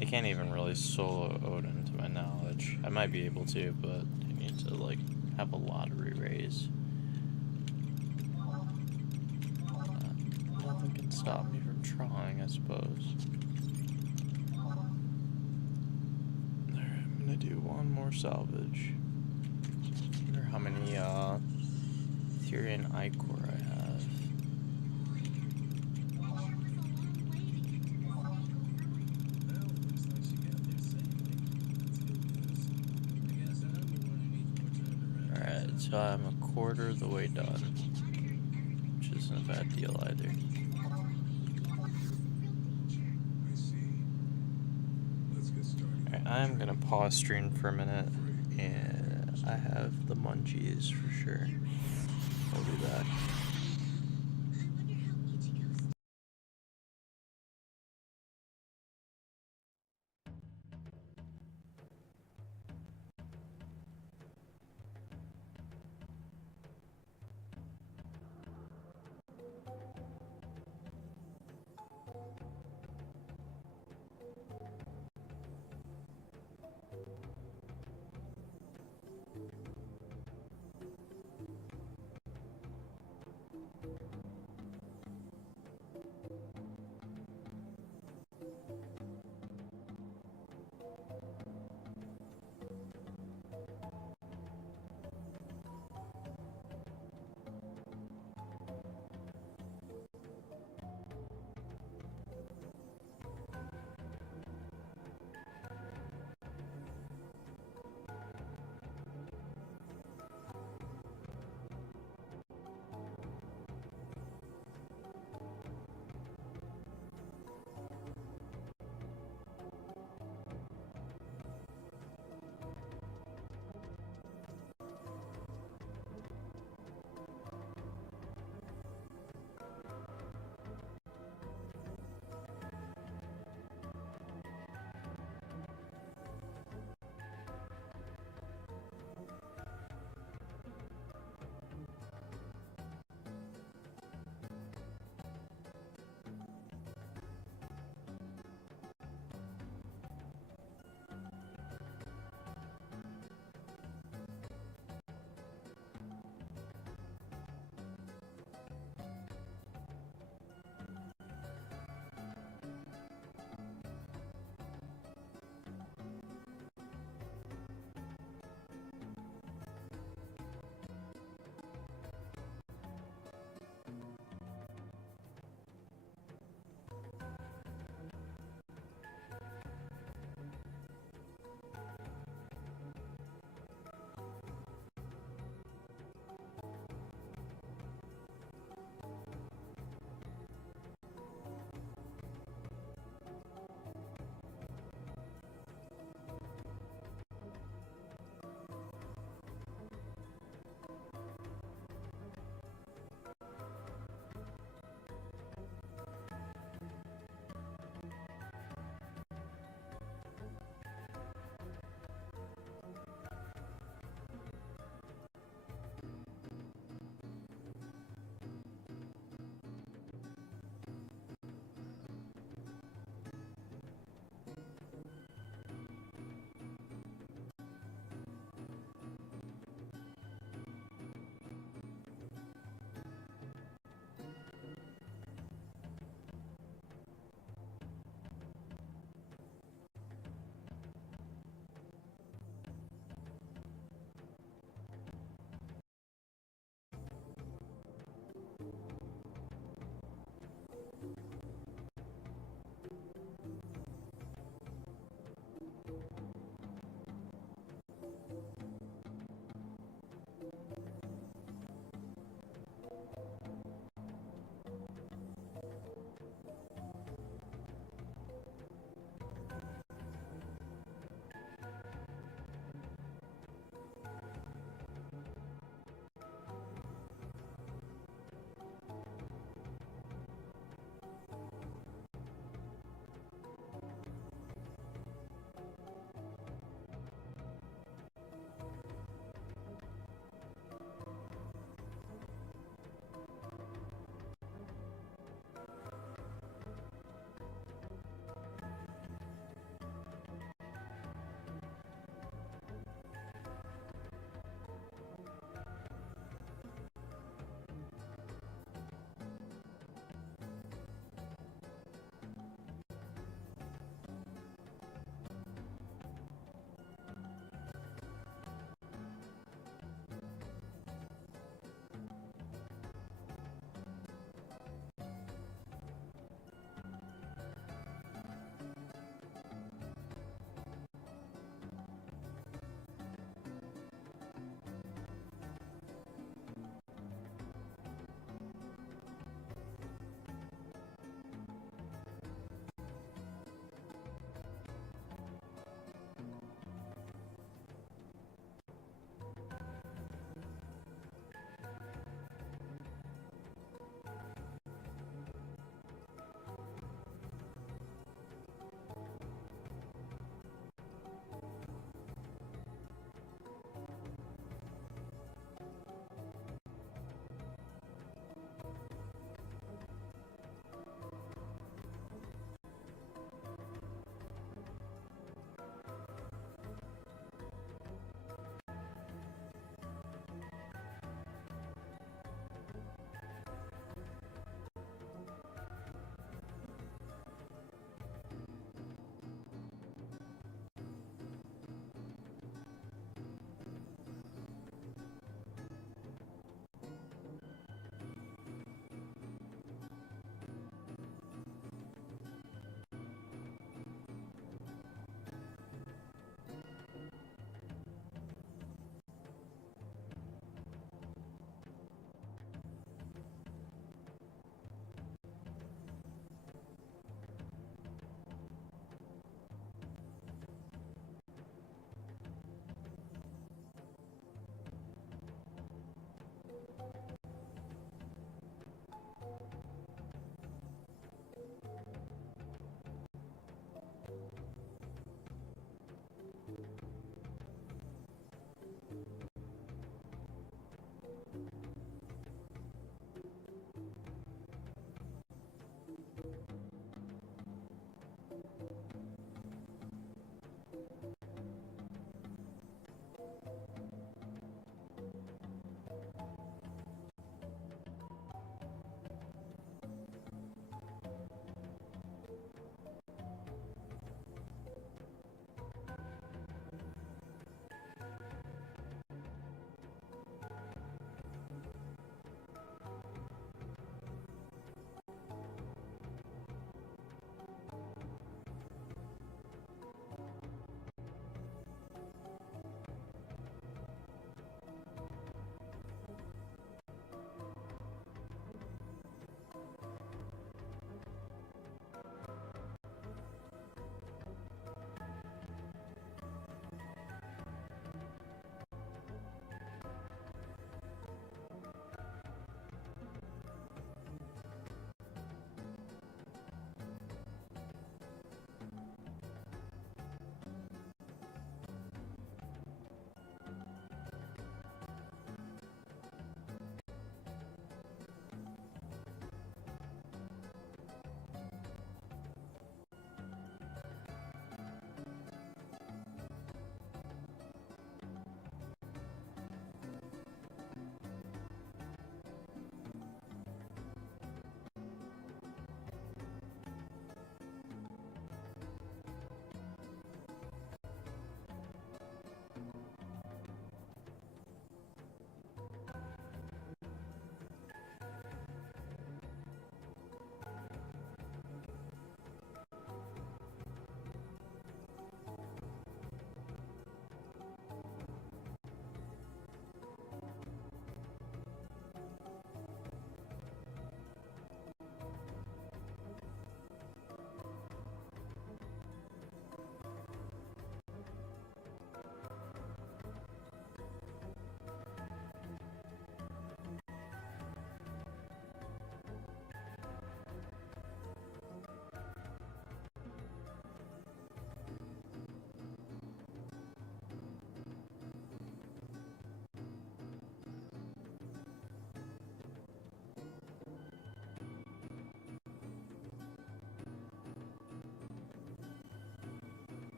I can't even really solo Odin to my knowledge. I might be able to, but I need to, like, have a lottery raise. Nothing can stop me from trying, I suppose. I'm gonna do one more salvage. I wonder how many Therian Ichor I have. Alright, so I'm a quarter of the way done, which isn't a bad deal either. Alright, I'm gonna pause stream for a minute, and I have the munchies for sure. I'll be back.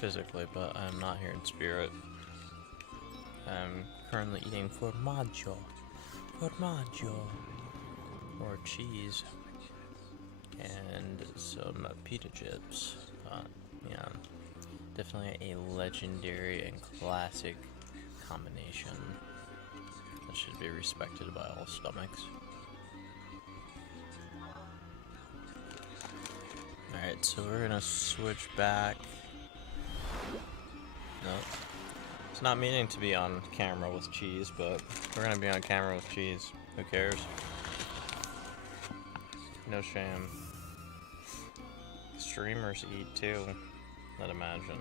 physically, but I'm not here in spirit. I'm currently eating formaggio. Formaggio. Or cheese. And some pita chips. Yeah. Definitely a legendary and classic combination that should be respected by all stomachs. Alright, so we're gonna switch back. Nope. It's not meaning to be on camera with cheese, but we're gonna be on camera with cheese. Who cares? No shame. Streamers eat too, I'd imagine.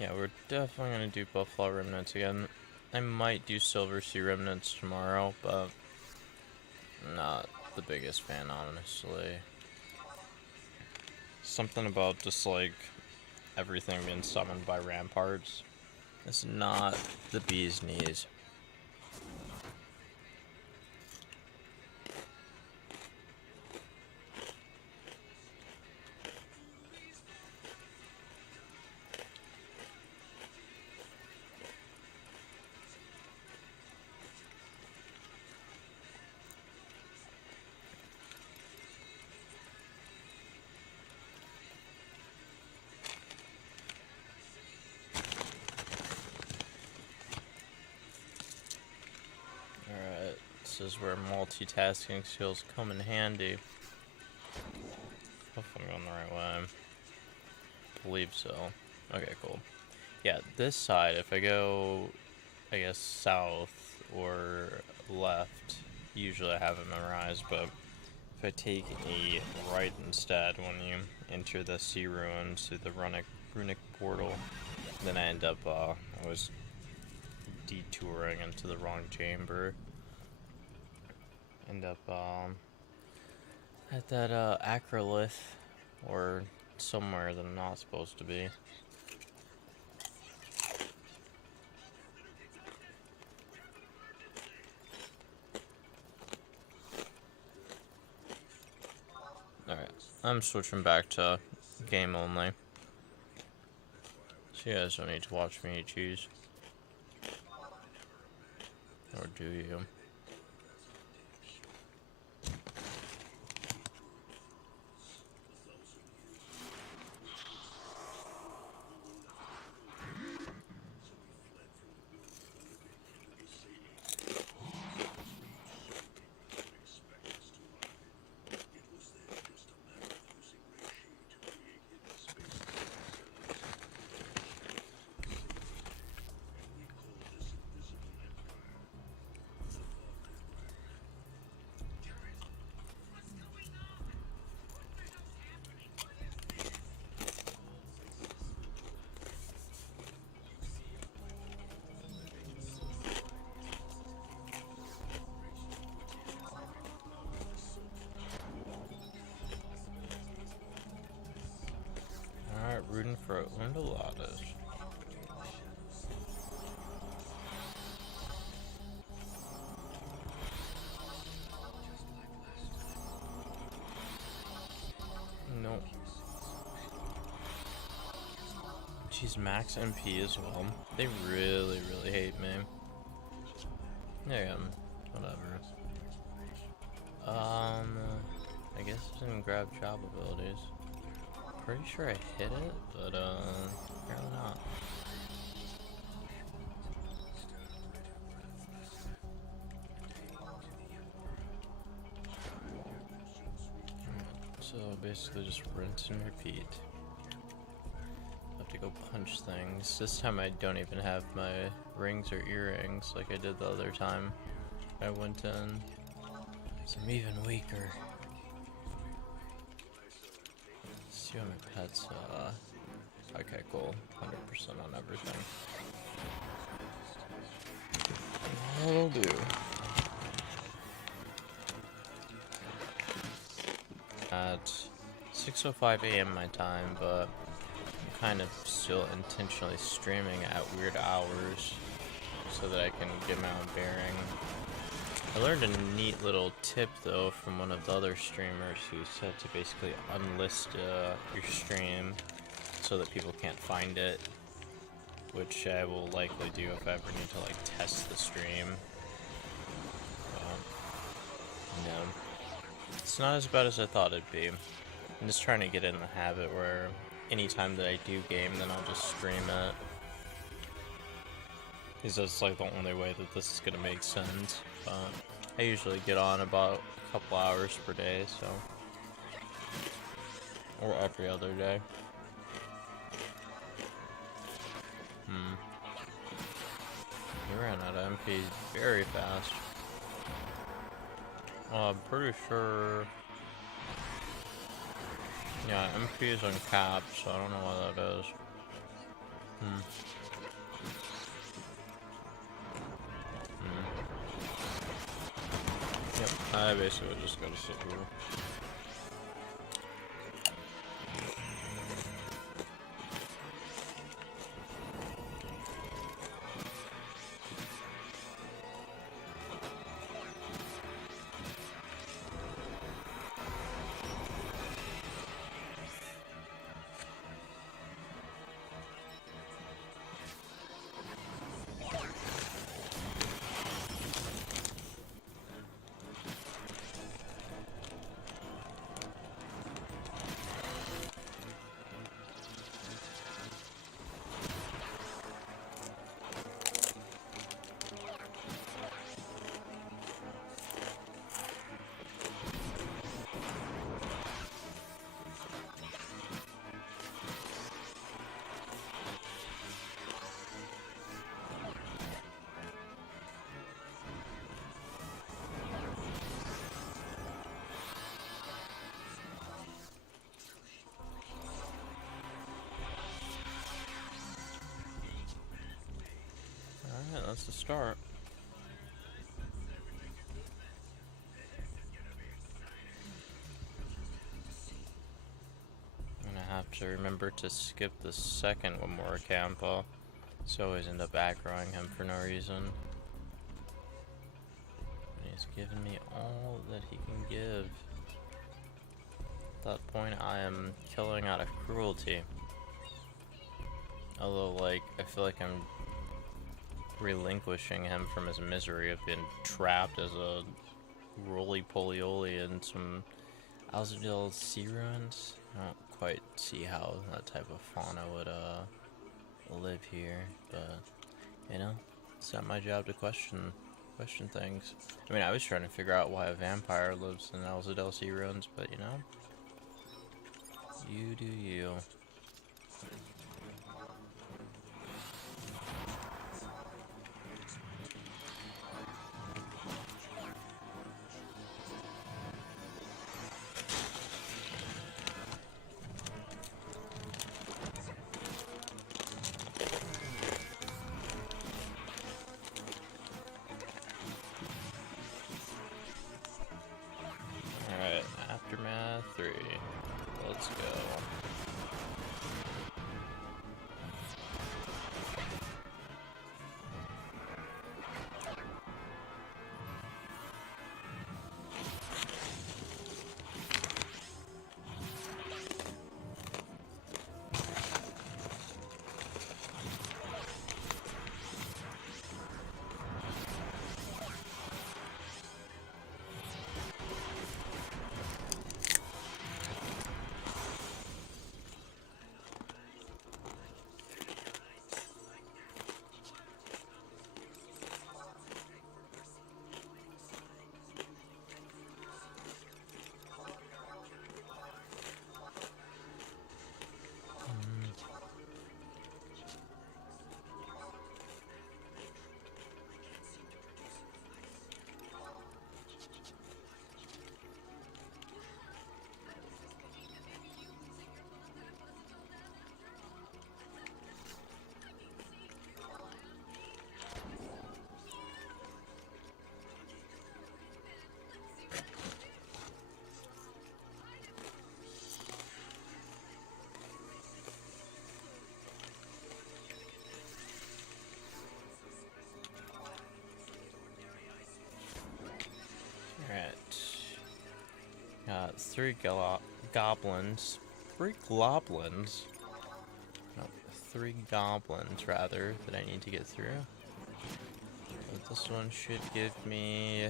Yeah, we're definitely gonna do Buffalo Remnants again. I might do Silver Sea Remnants tomorrow, but I'm not the biggest fan, honestly. Something about just like everything being summoned by ramparts is not the bee's knees. This is where multitasking skills come in handy. Hopefully I'm going the right way. I believe so. Okay, cool. Yeah, this side, if I go, I guess, south or left, usually I have it memorized, but if I take a right instead when you enter the Sea Ruins through the runic portal, then I end up, I was detouring into the wrong chamber. End up at that acrolith, or somewhere that I'm not supposed to be. Alright, I'm switching back to game only. So you guys don't need to watch me eat cheese. Or do you? Rooting for Undulatus. Nope. She's max MP as well. They really hate me. Yeah, whatever. I guess I didn't grab job abilities. Pretty sure I hit it, but apparently not. So basically just rinse and repeat. Have to go punch things. This time I don't even have my rings or earrings like I did the other time I went in. So I'm even weaker. See how my pets, okay, cool. 100% on everything. That'll do. 6:05 a.m. my time, but I'm kind of still intentionally streaming at weird hours so that I can get my own bearing. I learned a neat little tip though from one of the other streamers who said to basically unlist your stream so that people can't find it, which I will likely do if I ever need to like test the stream. No, it's not as bad as I thought it'd be. I'm just trying to get in the habit where anytime that I do game, then I'll just stream it. Because that's like the only way that this is gonna make sense. But I usually get on about a couple hours per day, so. Or every other day. He ran out of MP very fast. I'm pretty sure. Yeah, MP is uncapped, so I don't know why that is. Yep, I basically just gotta sit here. Alright, that's the start. I'm gonna have to remember to skip the second one more Campo. So always end up aggroing him for no reason. And he's given me all that he can give. At that point, I am killing out of cruelty. Although, like, I feel like I'm relinquishing him from his misery of being trapped as a roly-poly-oly in some Azadil sea ruins. I don't quite see how that type of fauna would live here, but you know, it's not my job to question things. I mean, I was trying to figure out why a vampire lives in Azadil sea ruins, but you know, you do you. Alright, Aftermath 3. Let's go. Three goblins. Three goblins? No, three goblins, rather, that I need to get through. But this one should give me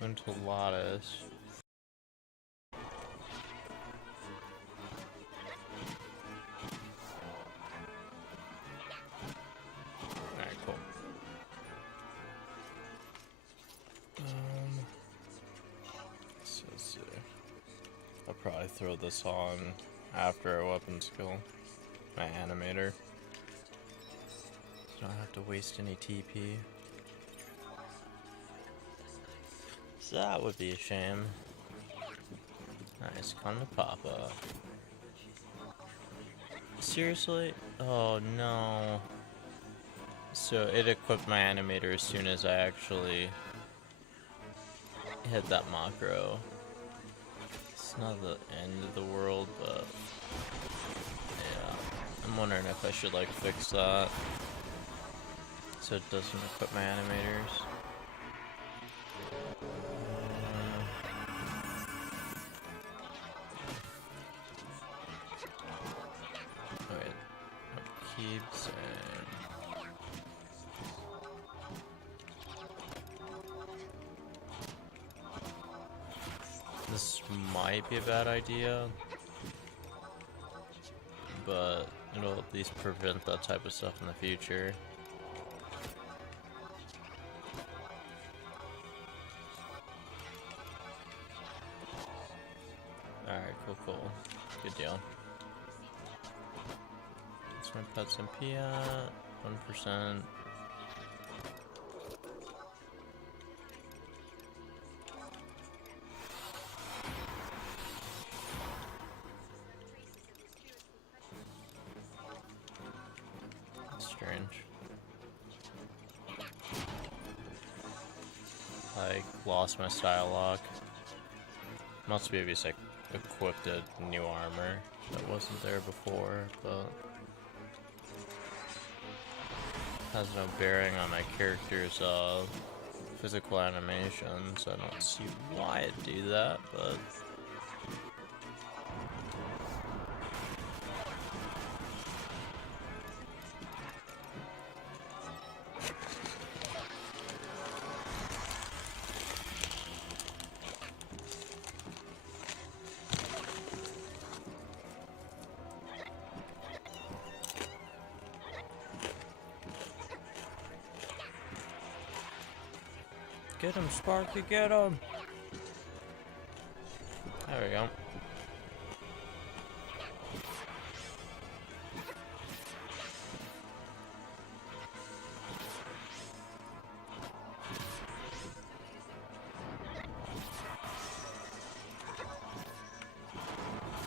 Quintolatus. Alright, cool. Let's see. I'll probably throw this on after a weapon skill. My animator. So I don't have to waste any TP. So that would be a shame. Nice, come to Papa. Seriously? Oh no. So it equipped my animator as soon as I actually hit that macro. It's not the end of the world, but yeah. I'm wondering if I should like fix that so it doesn't equip my animators. Okay, keeps and this might be a bad idea, but it'll at least prevent that type of stuff in the future. Alright, cool. Good deal. That's my pets MP at 1%. Strange. I lost my style lock. Must be because I equipped a new armor that wasn't there before, but has no bearing on my character's physical animations. I don't see why it'd do that, but get him, Sparky, get him! There we go.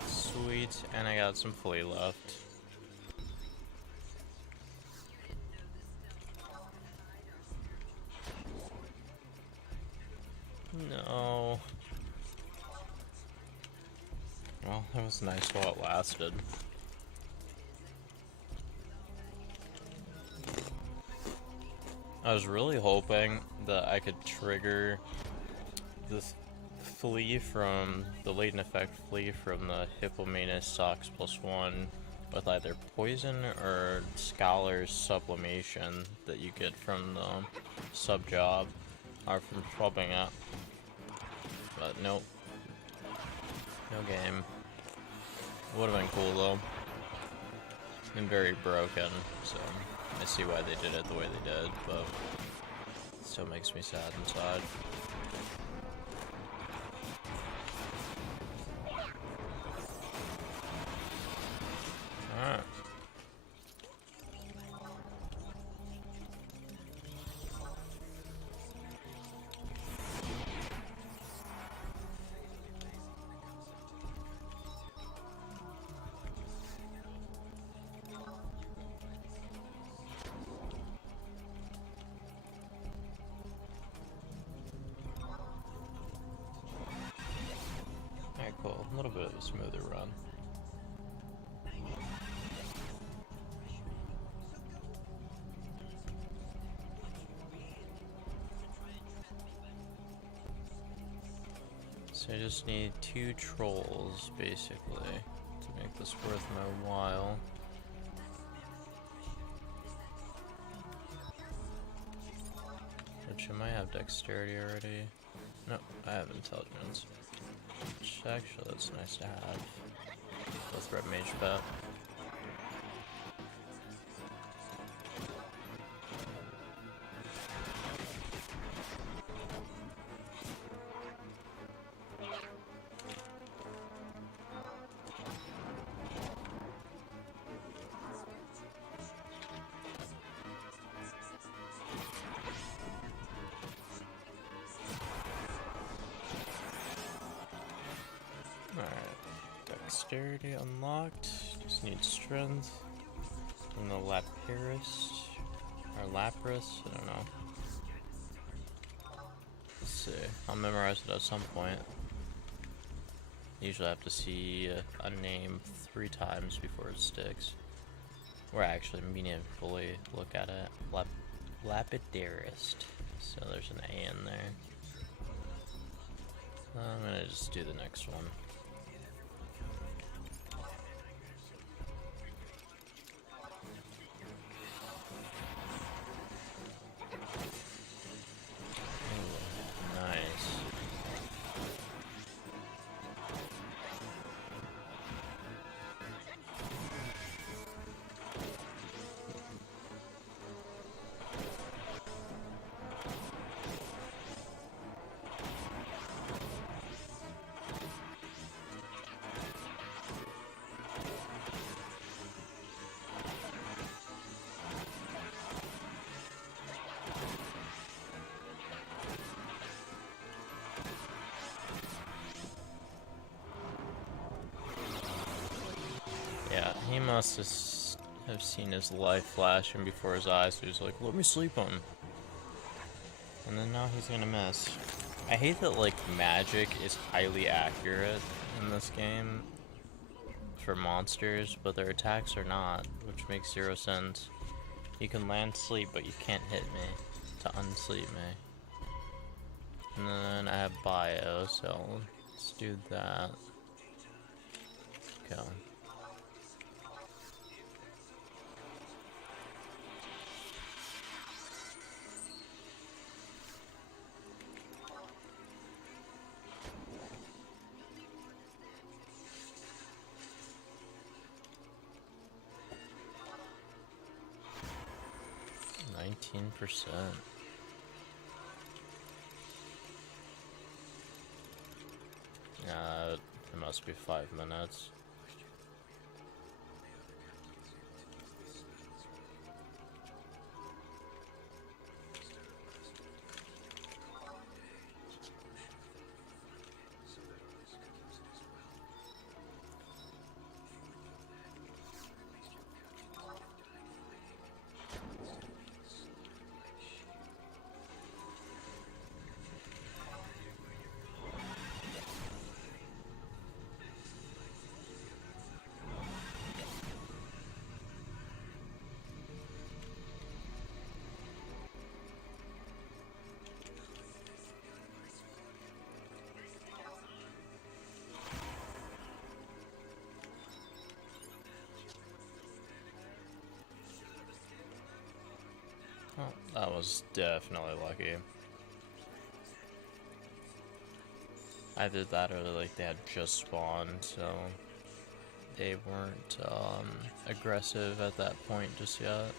Sweet, and I got some flea left. No. Well, that was nice while it lasted. I was really hoping that I could trigger this flea from the latent effect flea from the Hippomenes Sox +1 with either poison or Scholar's sublimation that you get from the sub job or from swapping up. But nope. No game. Would have been cool though. And very broken, so I see why they did it the way they did, but it still makes me sad inside. Alright. Alright, cool. A little bit of a smoother run. So I just need 2 trolls, basically, to make this worth my while. Which I might have dexterity already. No, I have intelligence. Which actually that's nice to have. With red mage pet. Dexterity unlocked. Just need strength. And the Lapras. Or Lapras, I don't know. Let's see. I'll memorize it at some point. Usually I have to see a name 3 times before it sticks. Or actually meaningfully look at it. Lapidarist. So there's an A in there. I'm gonna just do the next one. Yeah, he must have seen his life flashing before his eyes, so he's like, let me sleep on him. And then now he's gonna miss. I hate that, like, magic is highly accurate in this game for monsters, but their attacks are not, which makes 0 sense. You can land sleep, but you can't hit me to unsleep me. And then I have bio, so let's do that. Go. %. It must be 5 minutes. Oh, that was definitely lucky. Either that or like they had just spawned, so they weren't aggressive at that point just yet.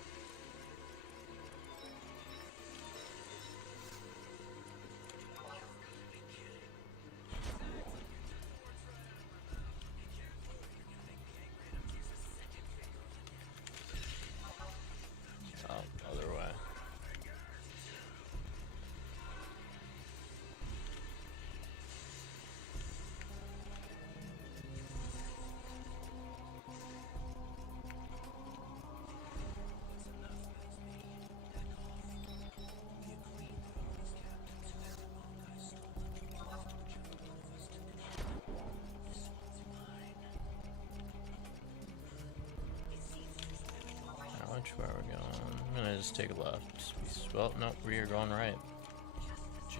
Which way are we going? I'm gonna just take a left. Well, no, we are going right.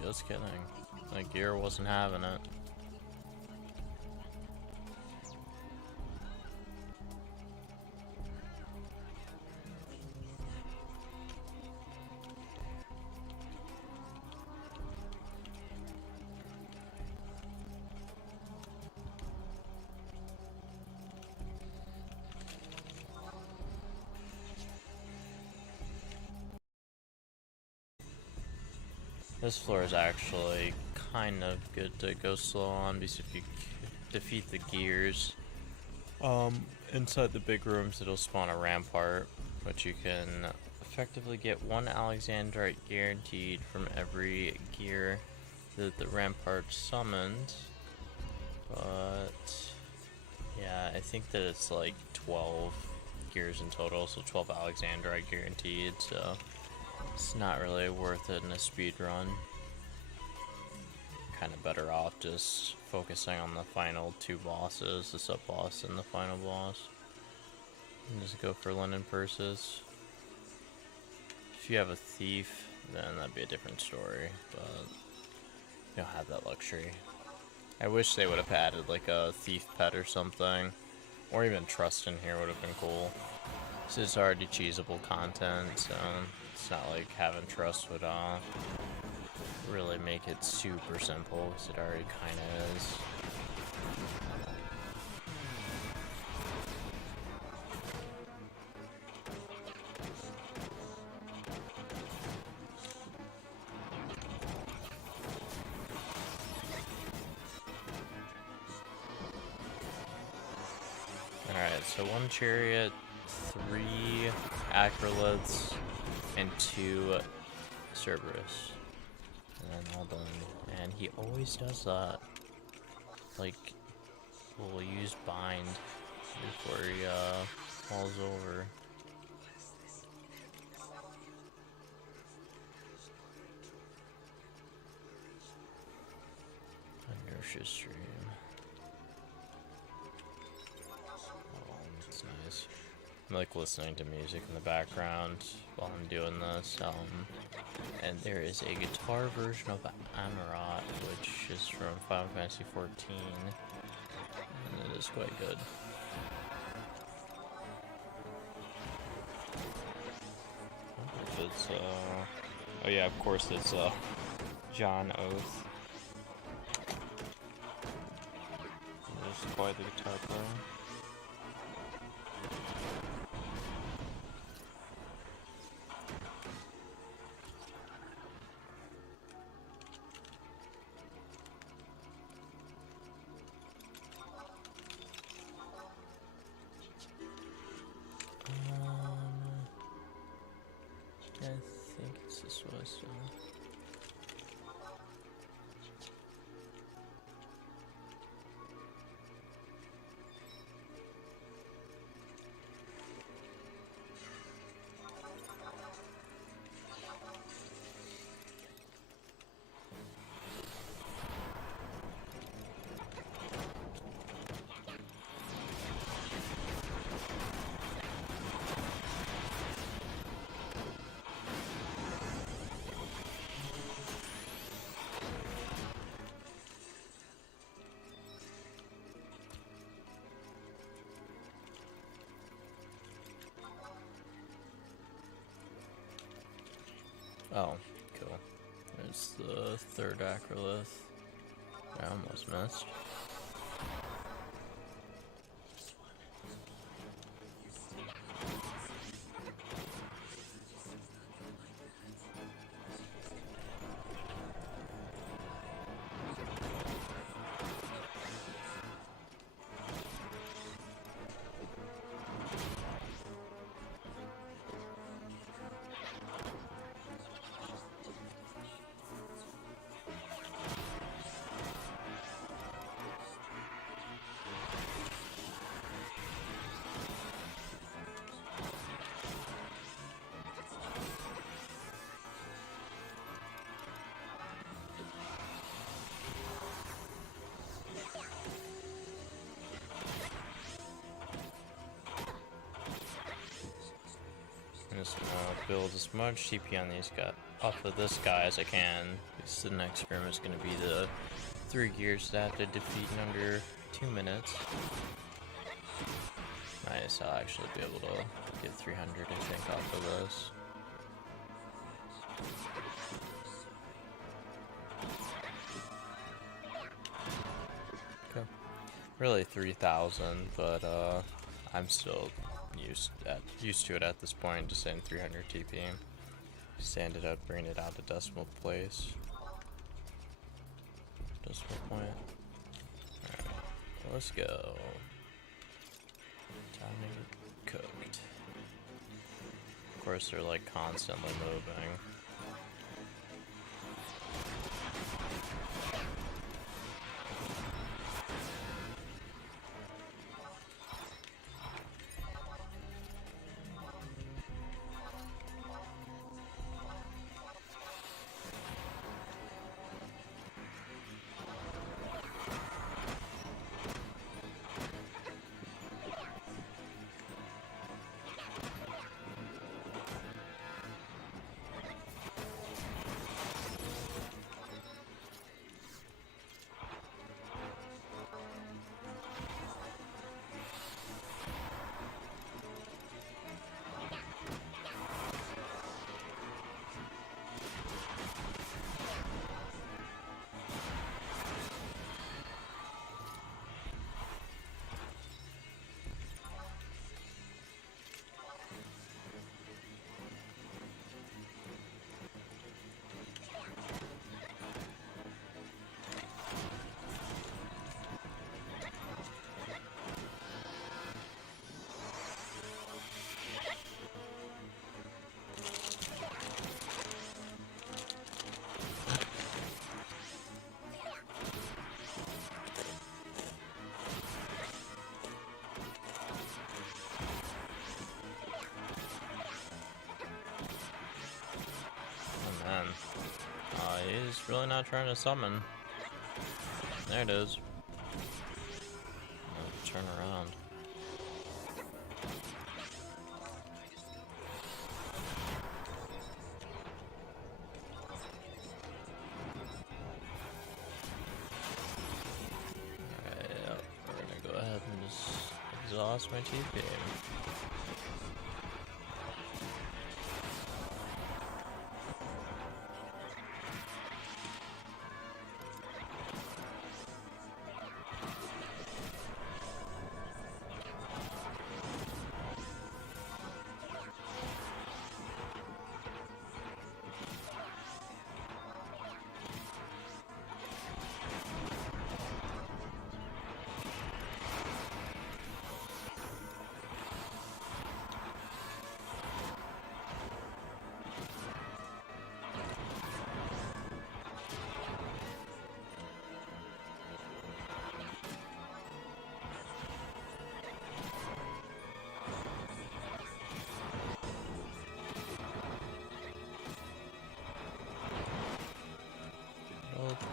Just kidding. My gear wasn't having it. This floor is actually kind of good to go slow on because if you defeat the gears, inside the big rooms it'll spawn a rampart, which you can effectively get 1 Alexandrite guaranteed from every gear that the rampart summoned. But yeah, I think that it's like 12 gears in total, so 12 Alexandrite guaranteed, so it's not really worth it in a speed run. Kind of better off just focusing on the final 2 bosses, the sub-boss and the final boss. And just go for linen purses. If you have a thief, then that'd be a different story, but you don't have that luxury. I wish they would have added like a thief pet or something, or even trust in here would have been cool. So it's already cheesable content, so it's not like having trust would really make it super simple, because it already kind of is. Alright, so 1 chariot, 3 acroliths, and 2 Cerberus. And then all done. And he always does that. Like, we'll use bind before he falls over. Inertia stream. That's nice. I like listening to music in the background while I'm doing this. And there is a guitar version of Amarat, which is from Final Fantasy XIV, and it is quite good. I wonder if it's, oh yeah, of course it's, John Oath. There's quite the guitar player. I think it's this way still. Oh, cool. There's the 3rd acrolith. I almost missed. I'm just gonna build as much TP on these guys, off of this guy as I can, because the next room is gonna be the 3 gears that I have to defeat in under 2 minutes. Nice, I'll actually be able to get 300, I think, off of this. Okay. Really 3,000, but I'm still used to it at this point, just saying 300 TP. Just ended up bringing it out to decimal place. decimal point. Alright, let's go. Time to get cooked. Of course, they're like constantly moving. Man, he's really not trying to summon. There it is. Turn around. Alright, yep, we're gonna go ahead and just exhaust my TP.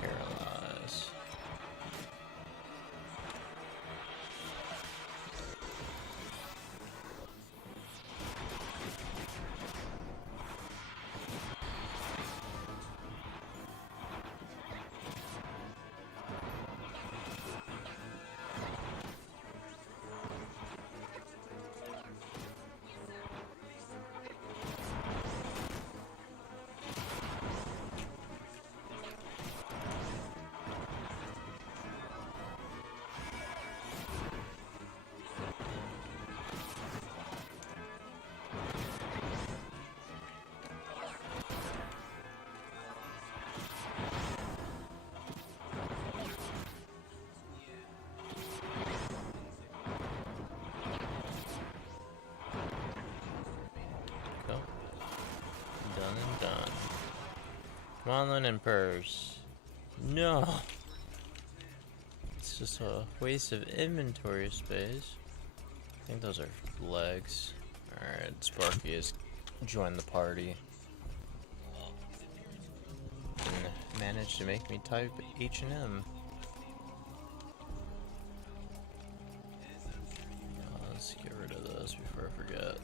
Paralyze. Done. Come on, Linen Purse. No! It's just a waste of inventory space. I think those are legs. Alright, Sparky has joined the party. And managed to make me type H&M. Let's get rid of this before I forget.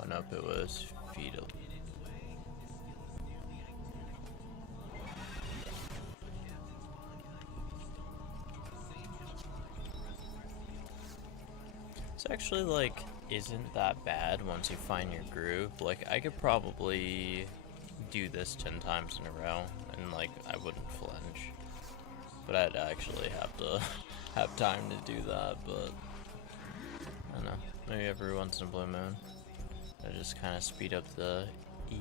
Oh nope, it was fetal. It's actually like isn't that bad once you find your groove. Like I could probably do this 10 times in a row and like I wouldn't flinch. But I'd actually have to have time to do that, but I don't know. Maybe every once in a blue moon. I just kind of speed up the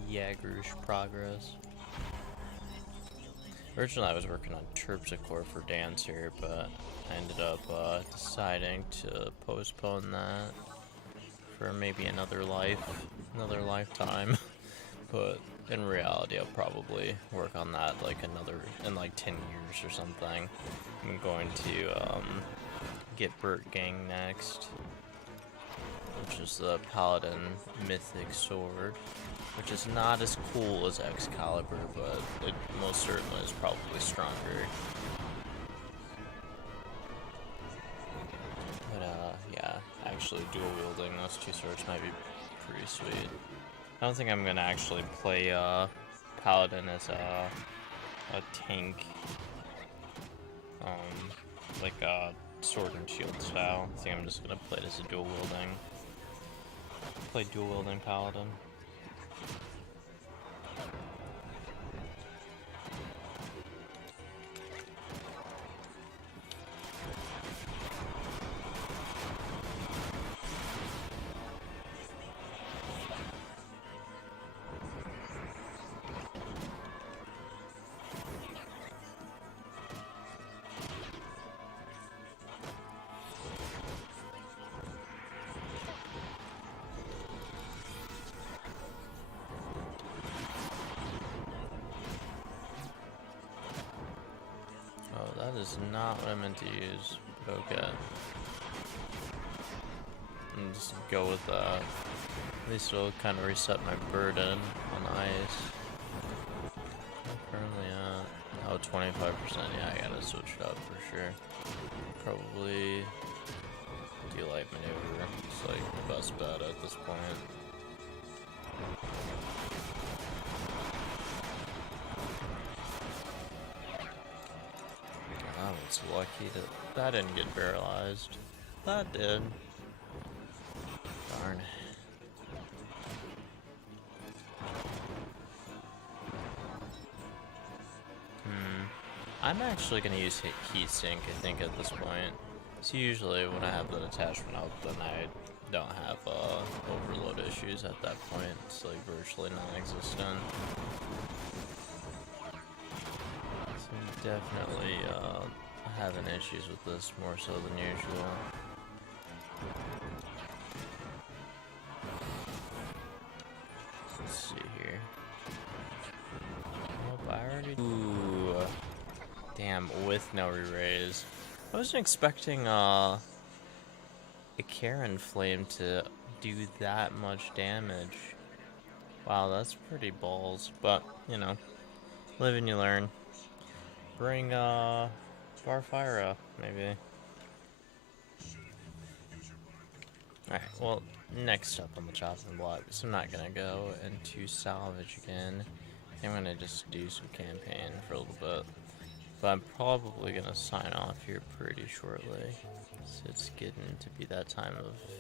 Yagrush progress. Originally I was working on Terpsichore for Dancer, but I ended up deciding to postpone that for maybe another lifetime. But in reality, I'll probably work on that in like 10 years or something. I'm going to get Burt Gang next, which is the Paladin Mythic sword, which is not as cool as Excalibur, but it most certainly is probably stronger. But yeah, actually dual wielding those two swords might be pretty sweet. I don't think I'm gonna actually play Paladin as a tank, like a sword and shield style. I think I'm just gonna play it as a dual wielding Paladin. That is not what I meant to use, but okay. And just go with that. At least it'll kind of reset my burden on ice. Currently at 25%. Yeah, I gotta switch it up for sure. Probably do light maneuver. It's like the best bet at this point. I was lucky that didn't get paralyzed. That did. Darn. I'm actually gonna use heat sink, I think, at this point. So usually when I have that attachment up, then I don't have overload issues at that point. It's like virtually non-existent. So I'm definitely having issues with this more so than usual. Let's see here. Nope, I already. Ooh. Damn, with no re-raise. I wasn't expecting a Karen Flame to do that much damage. Wow, that's pretty balls. But, you know, live and you learn. Bring Barfira, maybe. Alright, well, next up on the chopping block, so I'm not gonna go into salvage again. I'm gonna just do some campaign for a little bit. But I'm probably gonna sign off here pretty shortly. So it's getting to be that time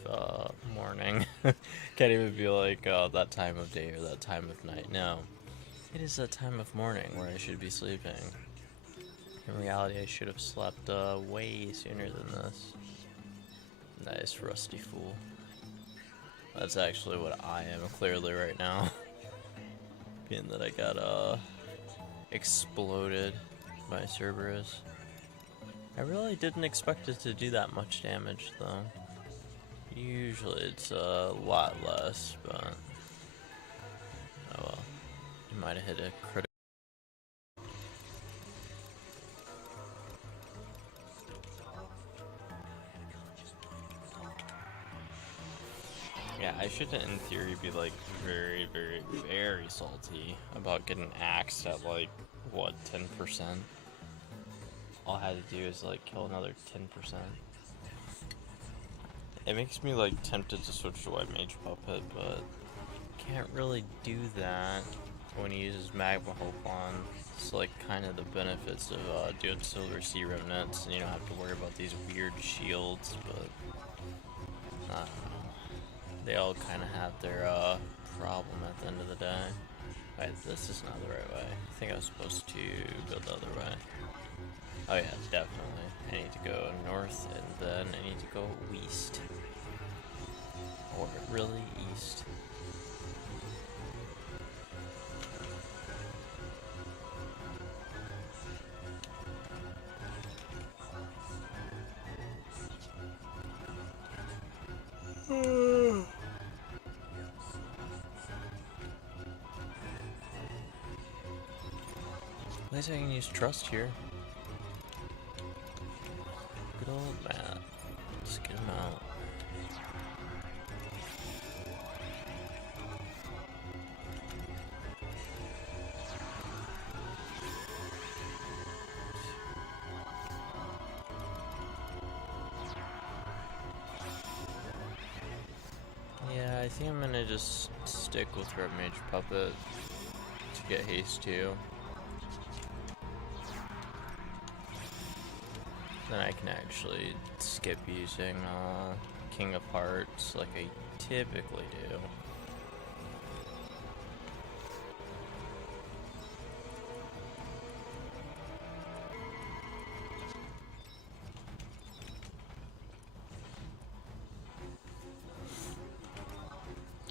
of morning. Can't even be like that time of day or that time of night. No. It is that time of morning where I should be sleeping. In reality, I should have slept way sooner than this. Nice rusty fool. That's actually what I am clearly right now. Being that I got exploded by Cerberus. I really didn't expect it to do that much damage though. Usually it's a lot less, but oh well. You might have hit a critical. Yeah, I should in theory be like very, very, very salty about getting axed at like, what, 10%? All I had to do is like kill another 10%. It makes me like tempted to switch to White Mage Puppet, but can't really do that when he uses Magma Hope on. It's like kind of the benefits of doing Silver Sea Remnants, and you don't have to worry about these weird shields, but I don't know. They all kind of have their problem at the end of the day. Wait, this is not the right way. I think I was supposed to go the other way. Oh yeah, definitely. I need to go north, and then I need to go west. Or really east. At least I can use trust here. Good old Matt. Let's get him out. Yeah, I think I'm gonna just stick with Red Mage Puppet to get haste too. Then I can actually skip using King of Hearts like I typically do.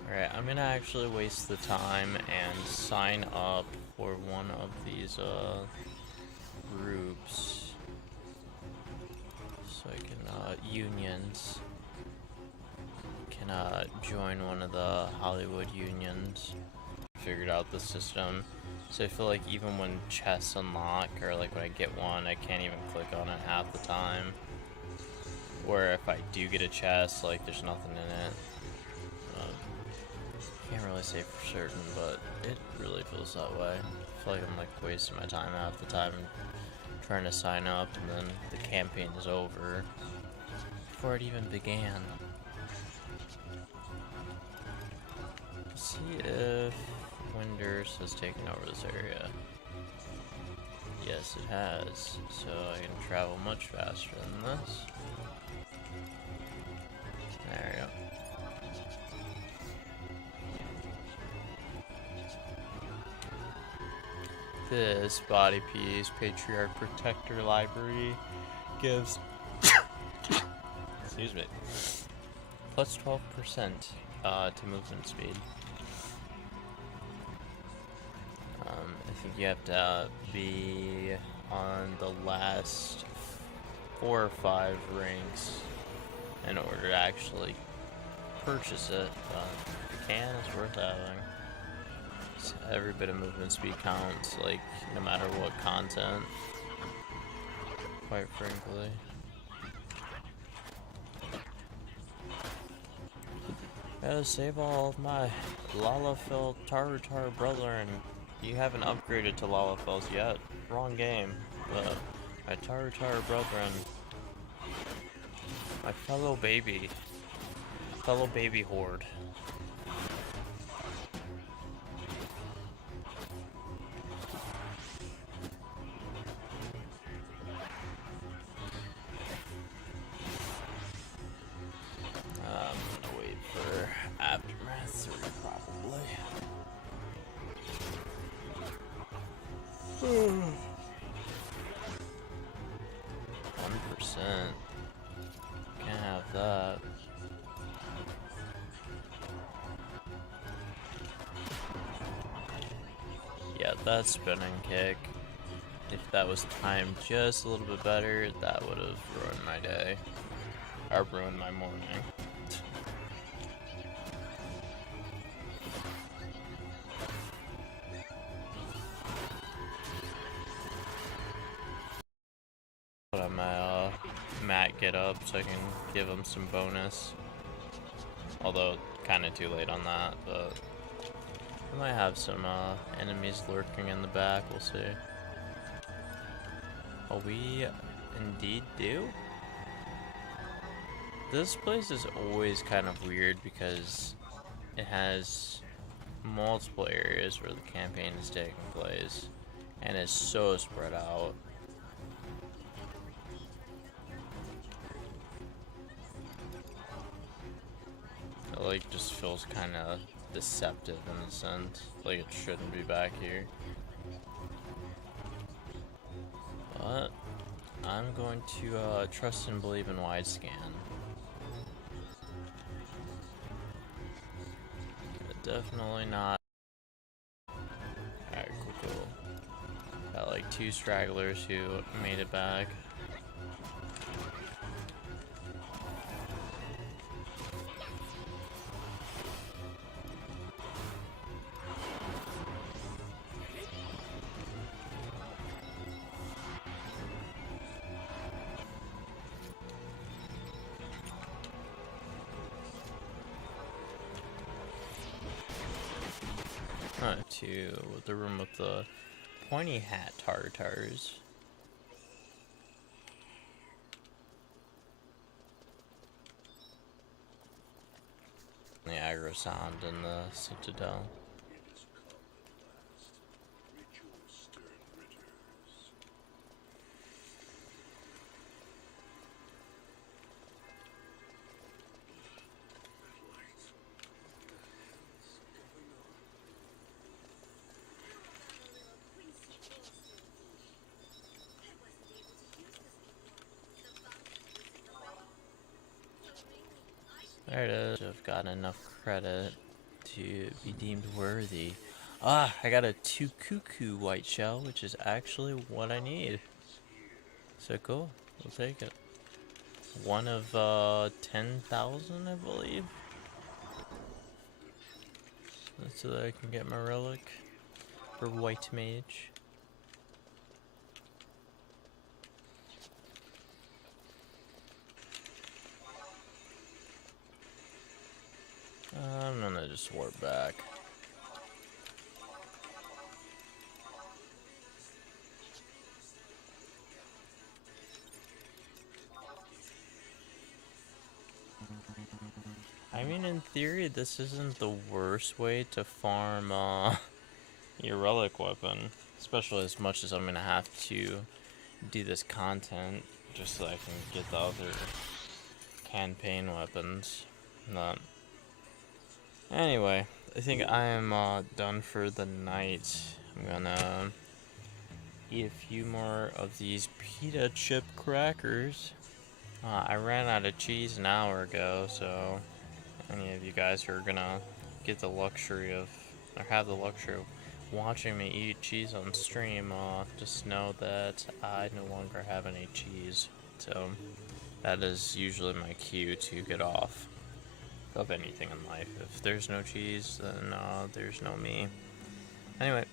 Alright, I'm gonna actually waste the time and sign up for one of these groups. So I can, unions. Can join one of the Hollywood unions. Figured out the system. So I feel like even when chests unlock, or like when I get one, I can't even click on it half the time. Or if I do get a chest, like there's nothing in it. Can't really say for certain, but it really feels that way. I feel like I'm like wasting my time half the time trying to sign up, and then the campaign is over before it even began. Let's see if Winders has taken over this area. Yes, it has. So I can travel much faster than this. There we go. This body piece, Patriarch Protector Library, gives excuse me, plus 12% to movement speed. I think you have to be on the last 4 or 5 ranks in order to actually purchase it, but if you can, it's worth having. Every bit of movement speed counts, like, no matter what content, quite frankly. Gotta save all of my Lalafell Tarutar brethren. You haven't upgraded to Lalafells yet. Wrong game. But my Tarutar brethren. My fellow baby horde. Aftermath 3 probably. 1%. Can't have that. Yeah, that spinning kick. If that was timed just a little bit better, that would have ruined my day. Or ruined my morning. Let my Matt get up so I can give him some bonus. Although, kind of too late on that, but we might have some enemies lurking in the back, we'll see. Oh, we indeed do? This place is always kind of weird because it has multiple areas where the campaign is taking place, and it's so spread out. It like just feels kind of deceptive in a sense, like it shouldn't be back here. But I'm going to trust and believe in wide scan. Definitely not. Alright, cool. Got like 2 stragglers who made it back. To the room with the pointy hat tartars. The aggro sound in the Citadel. There it is. I've got enough credit to be deemed worthy. Ah, I got a 2 cuckoo white shell, which is actually what I need. So cool. We'll take it. One of 10,000, I believe. That's so that I can get my relic for white mage. I'm gonna just warp back. I mean, in theory, this isn't the worst way to farm your relic weapon. Especially as much as I'm gonna have to do this content just so I can get the other campaign weapons. But anyway, I think I am done for the night. I'm gonna eat a few more of these pita chip crackers. I ran out of cheese an hour ago, so any of you guys who are gonna get the luxury of, or have the luxury of watching me eat cheese on stream, just know that I no longer have any cheese. So that is usually my cue to get off of anything in life. If there's no cheese, then there's no me. Anyway,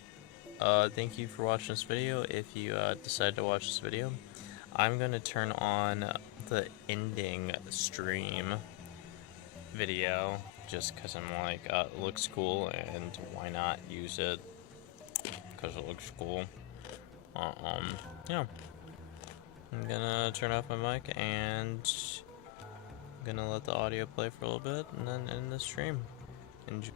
thank you for watching this video. If you decide to watch this video, I'm gonna turn on the ending stream video just because I'm like, it looks cool, and why not use it because it looks cool. Yeah, I'm gonna turn off my mic and I'm gonna let the audio play for a little bit and then end the stream. Enjoy.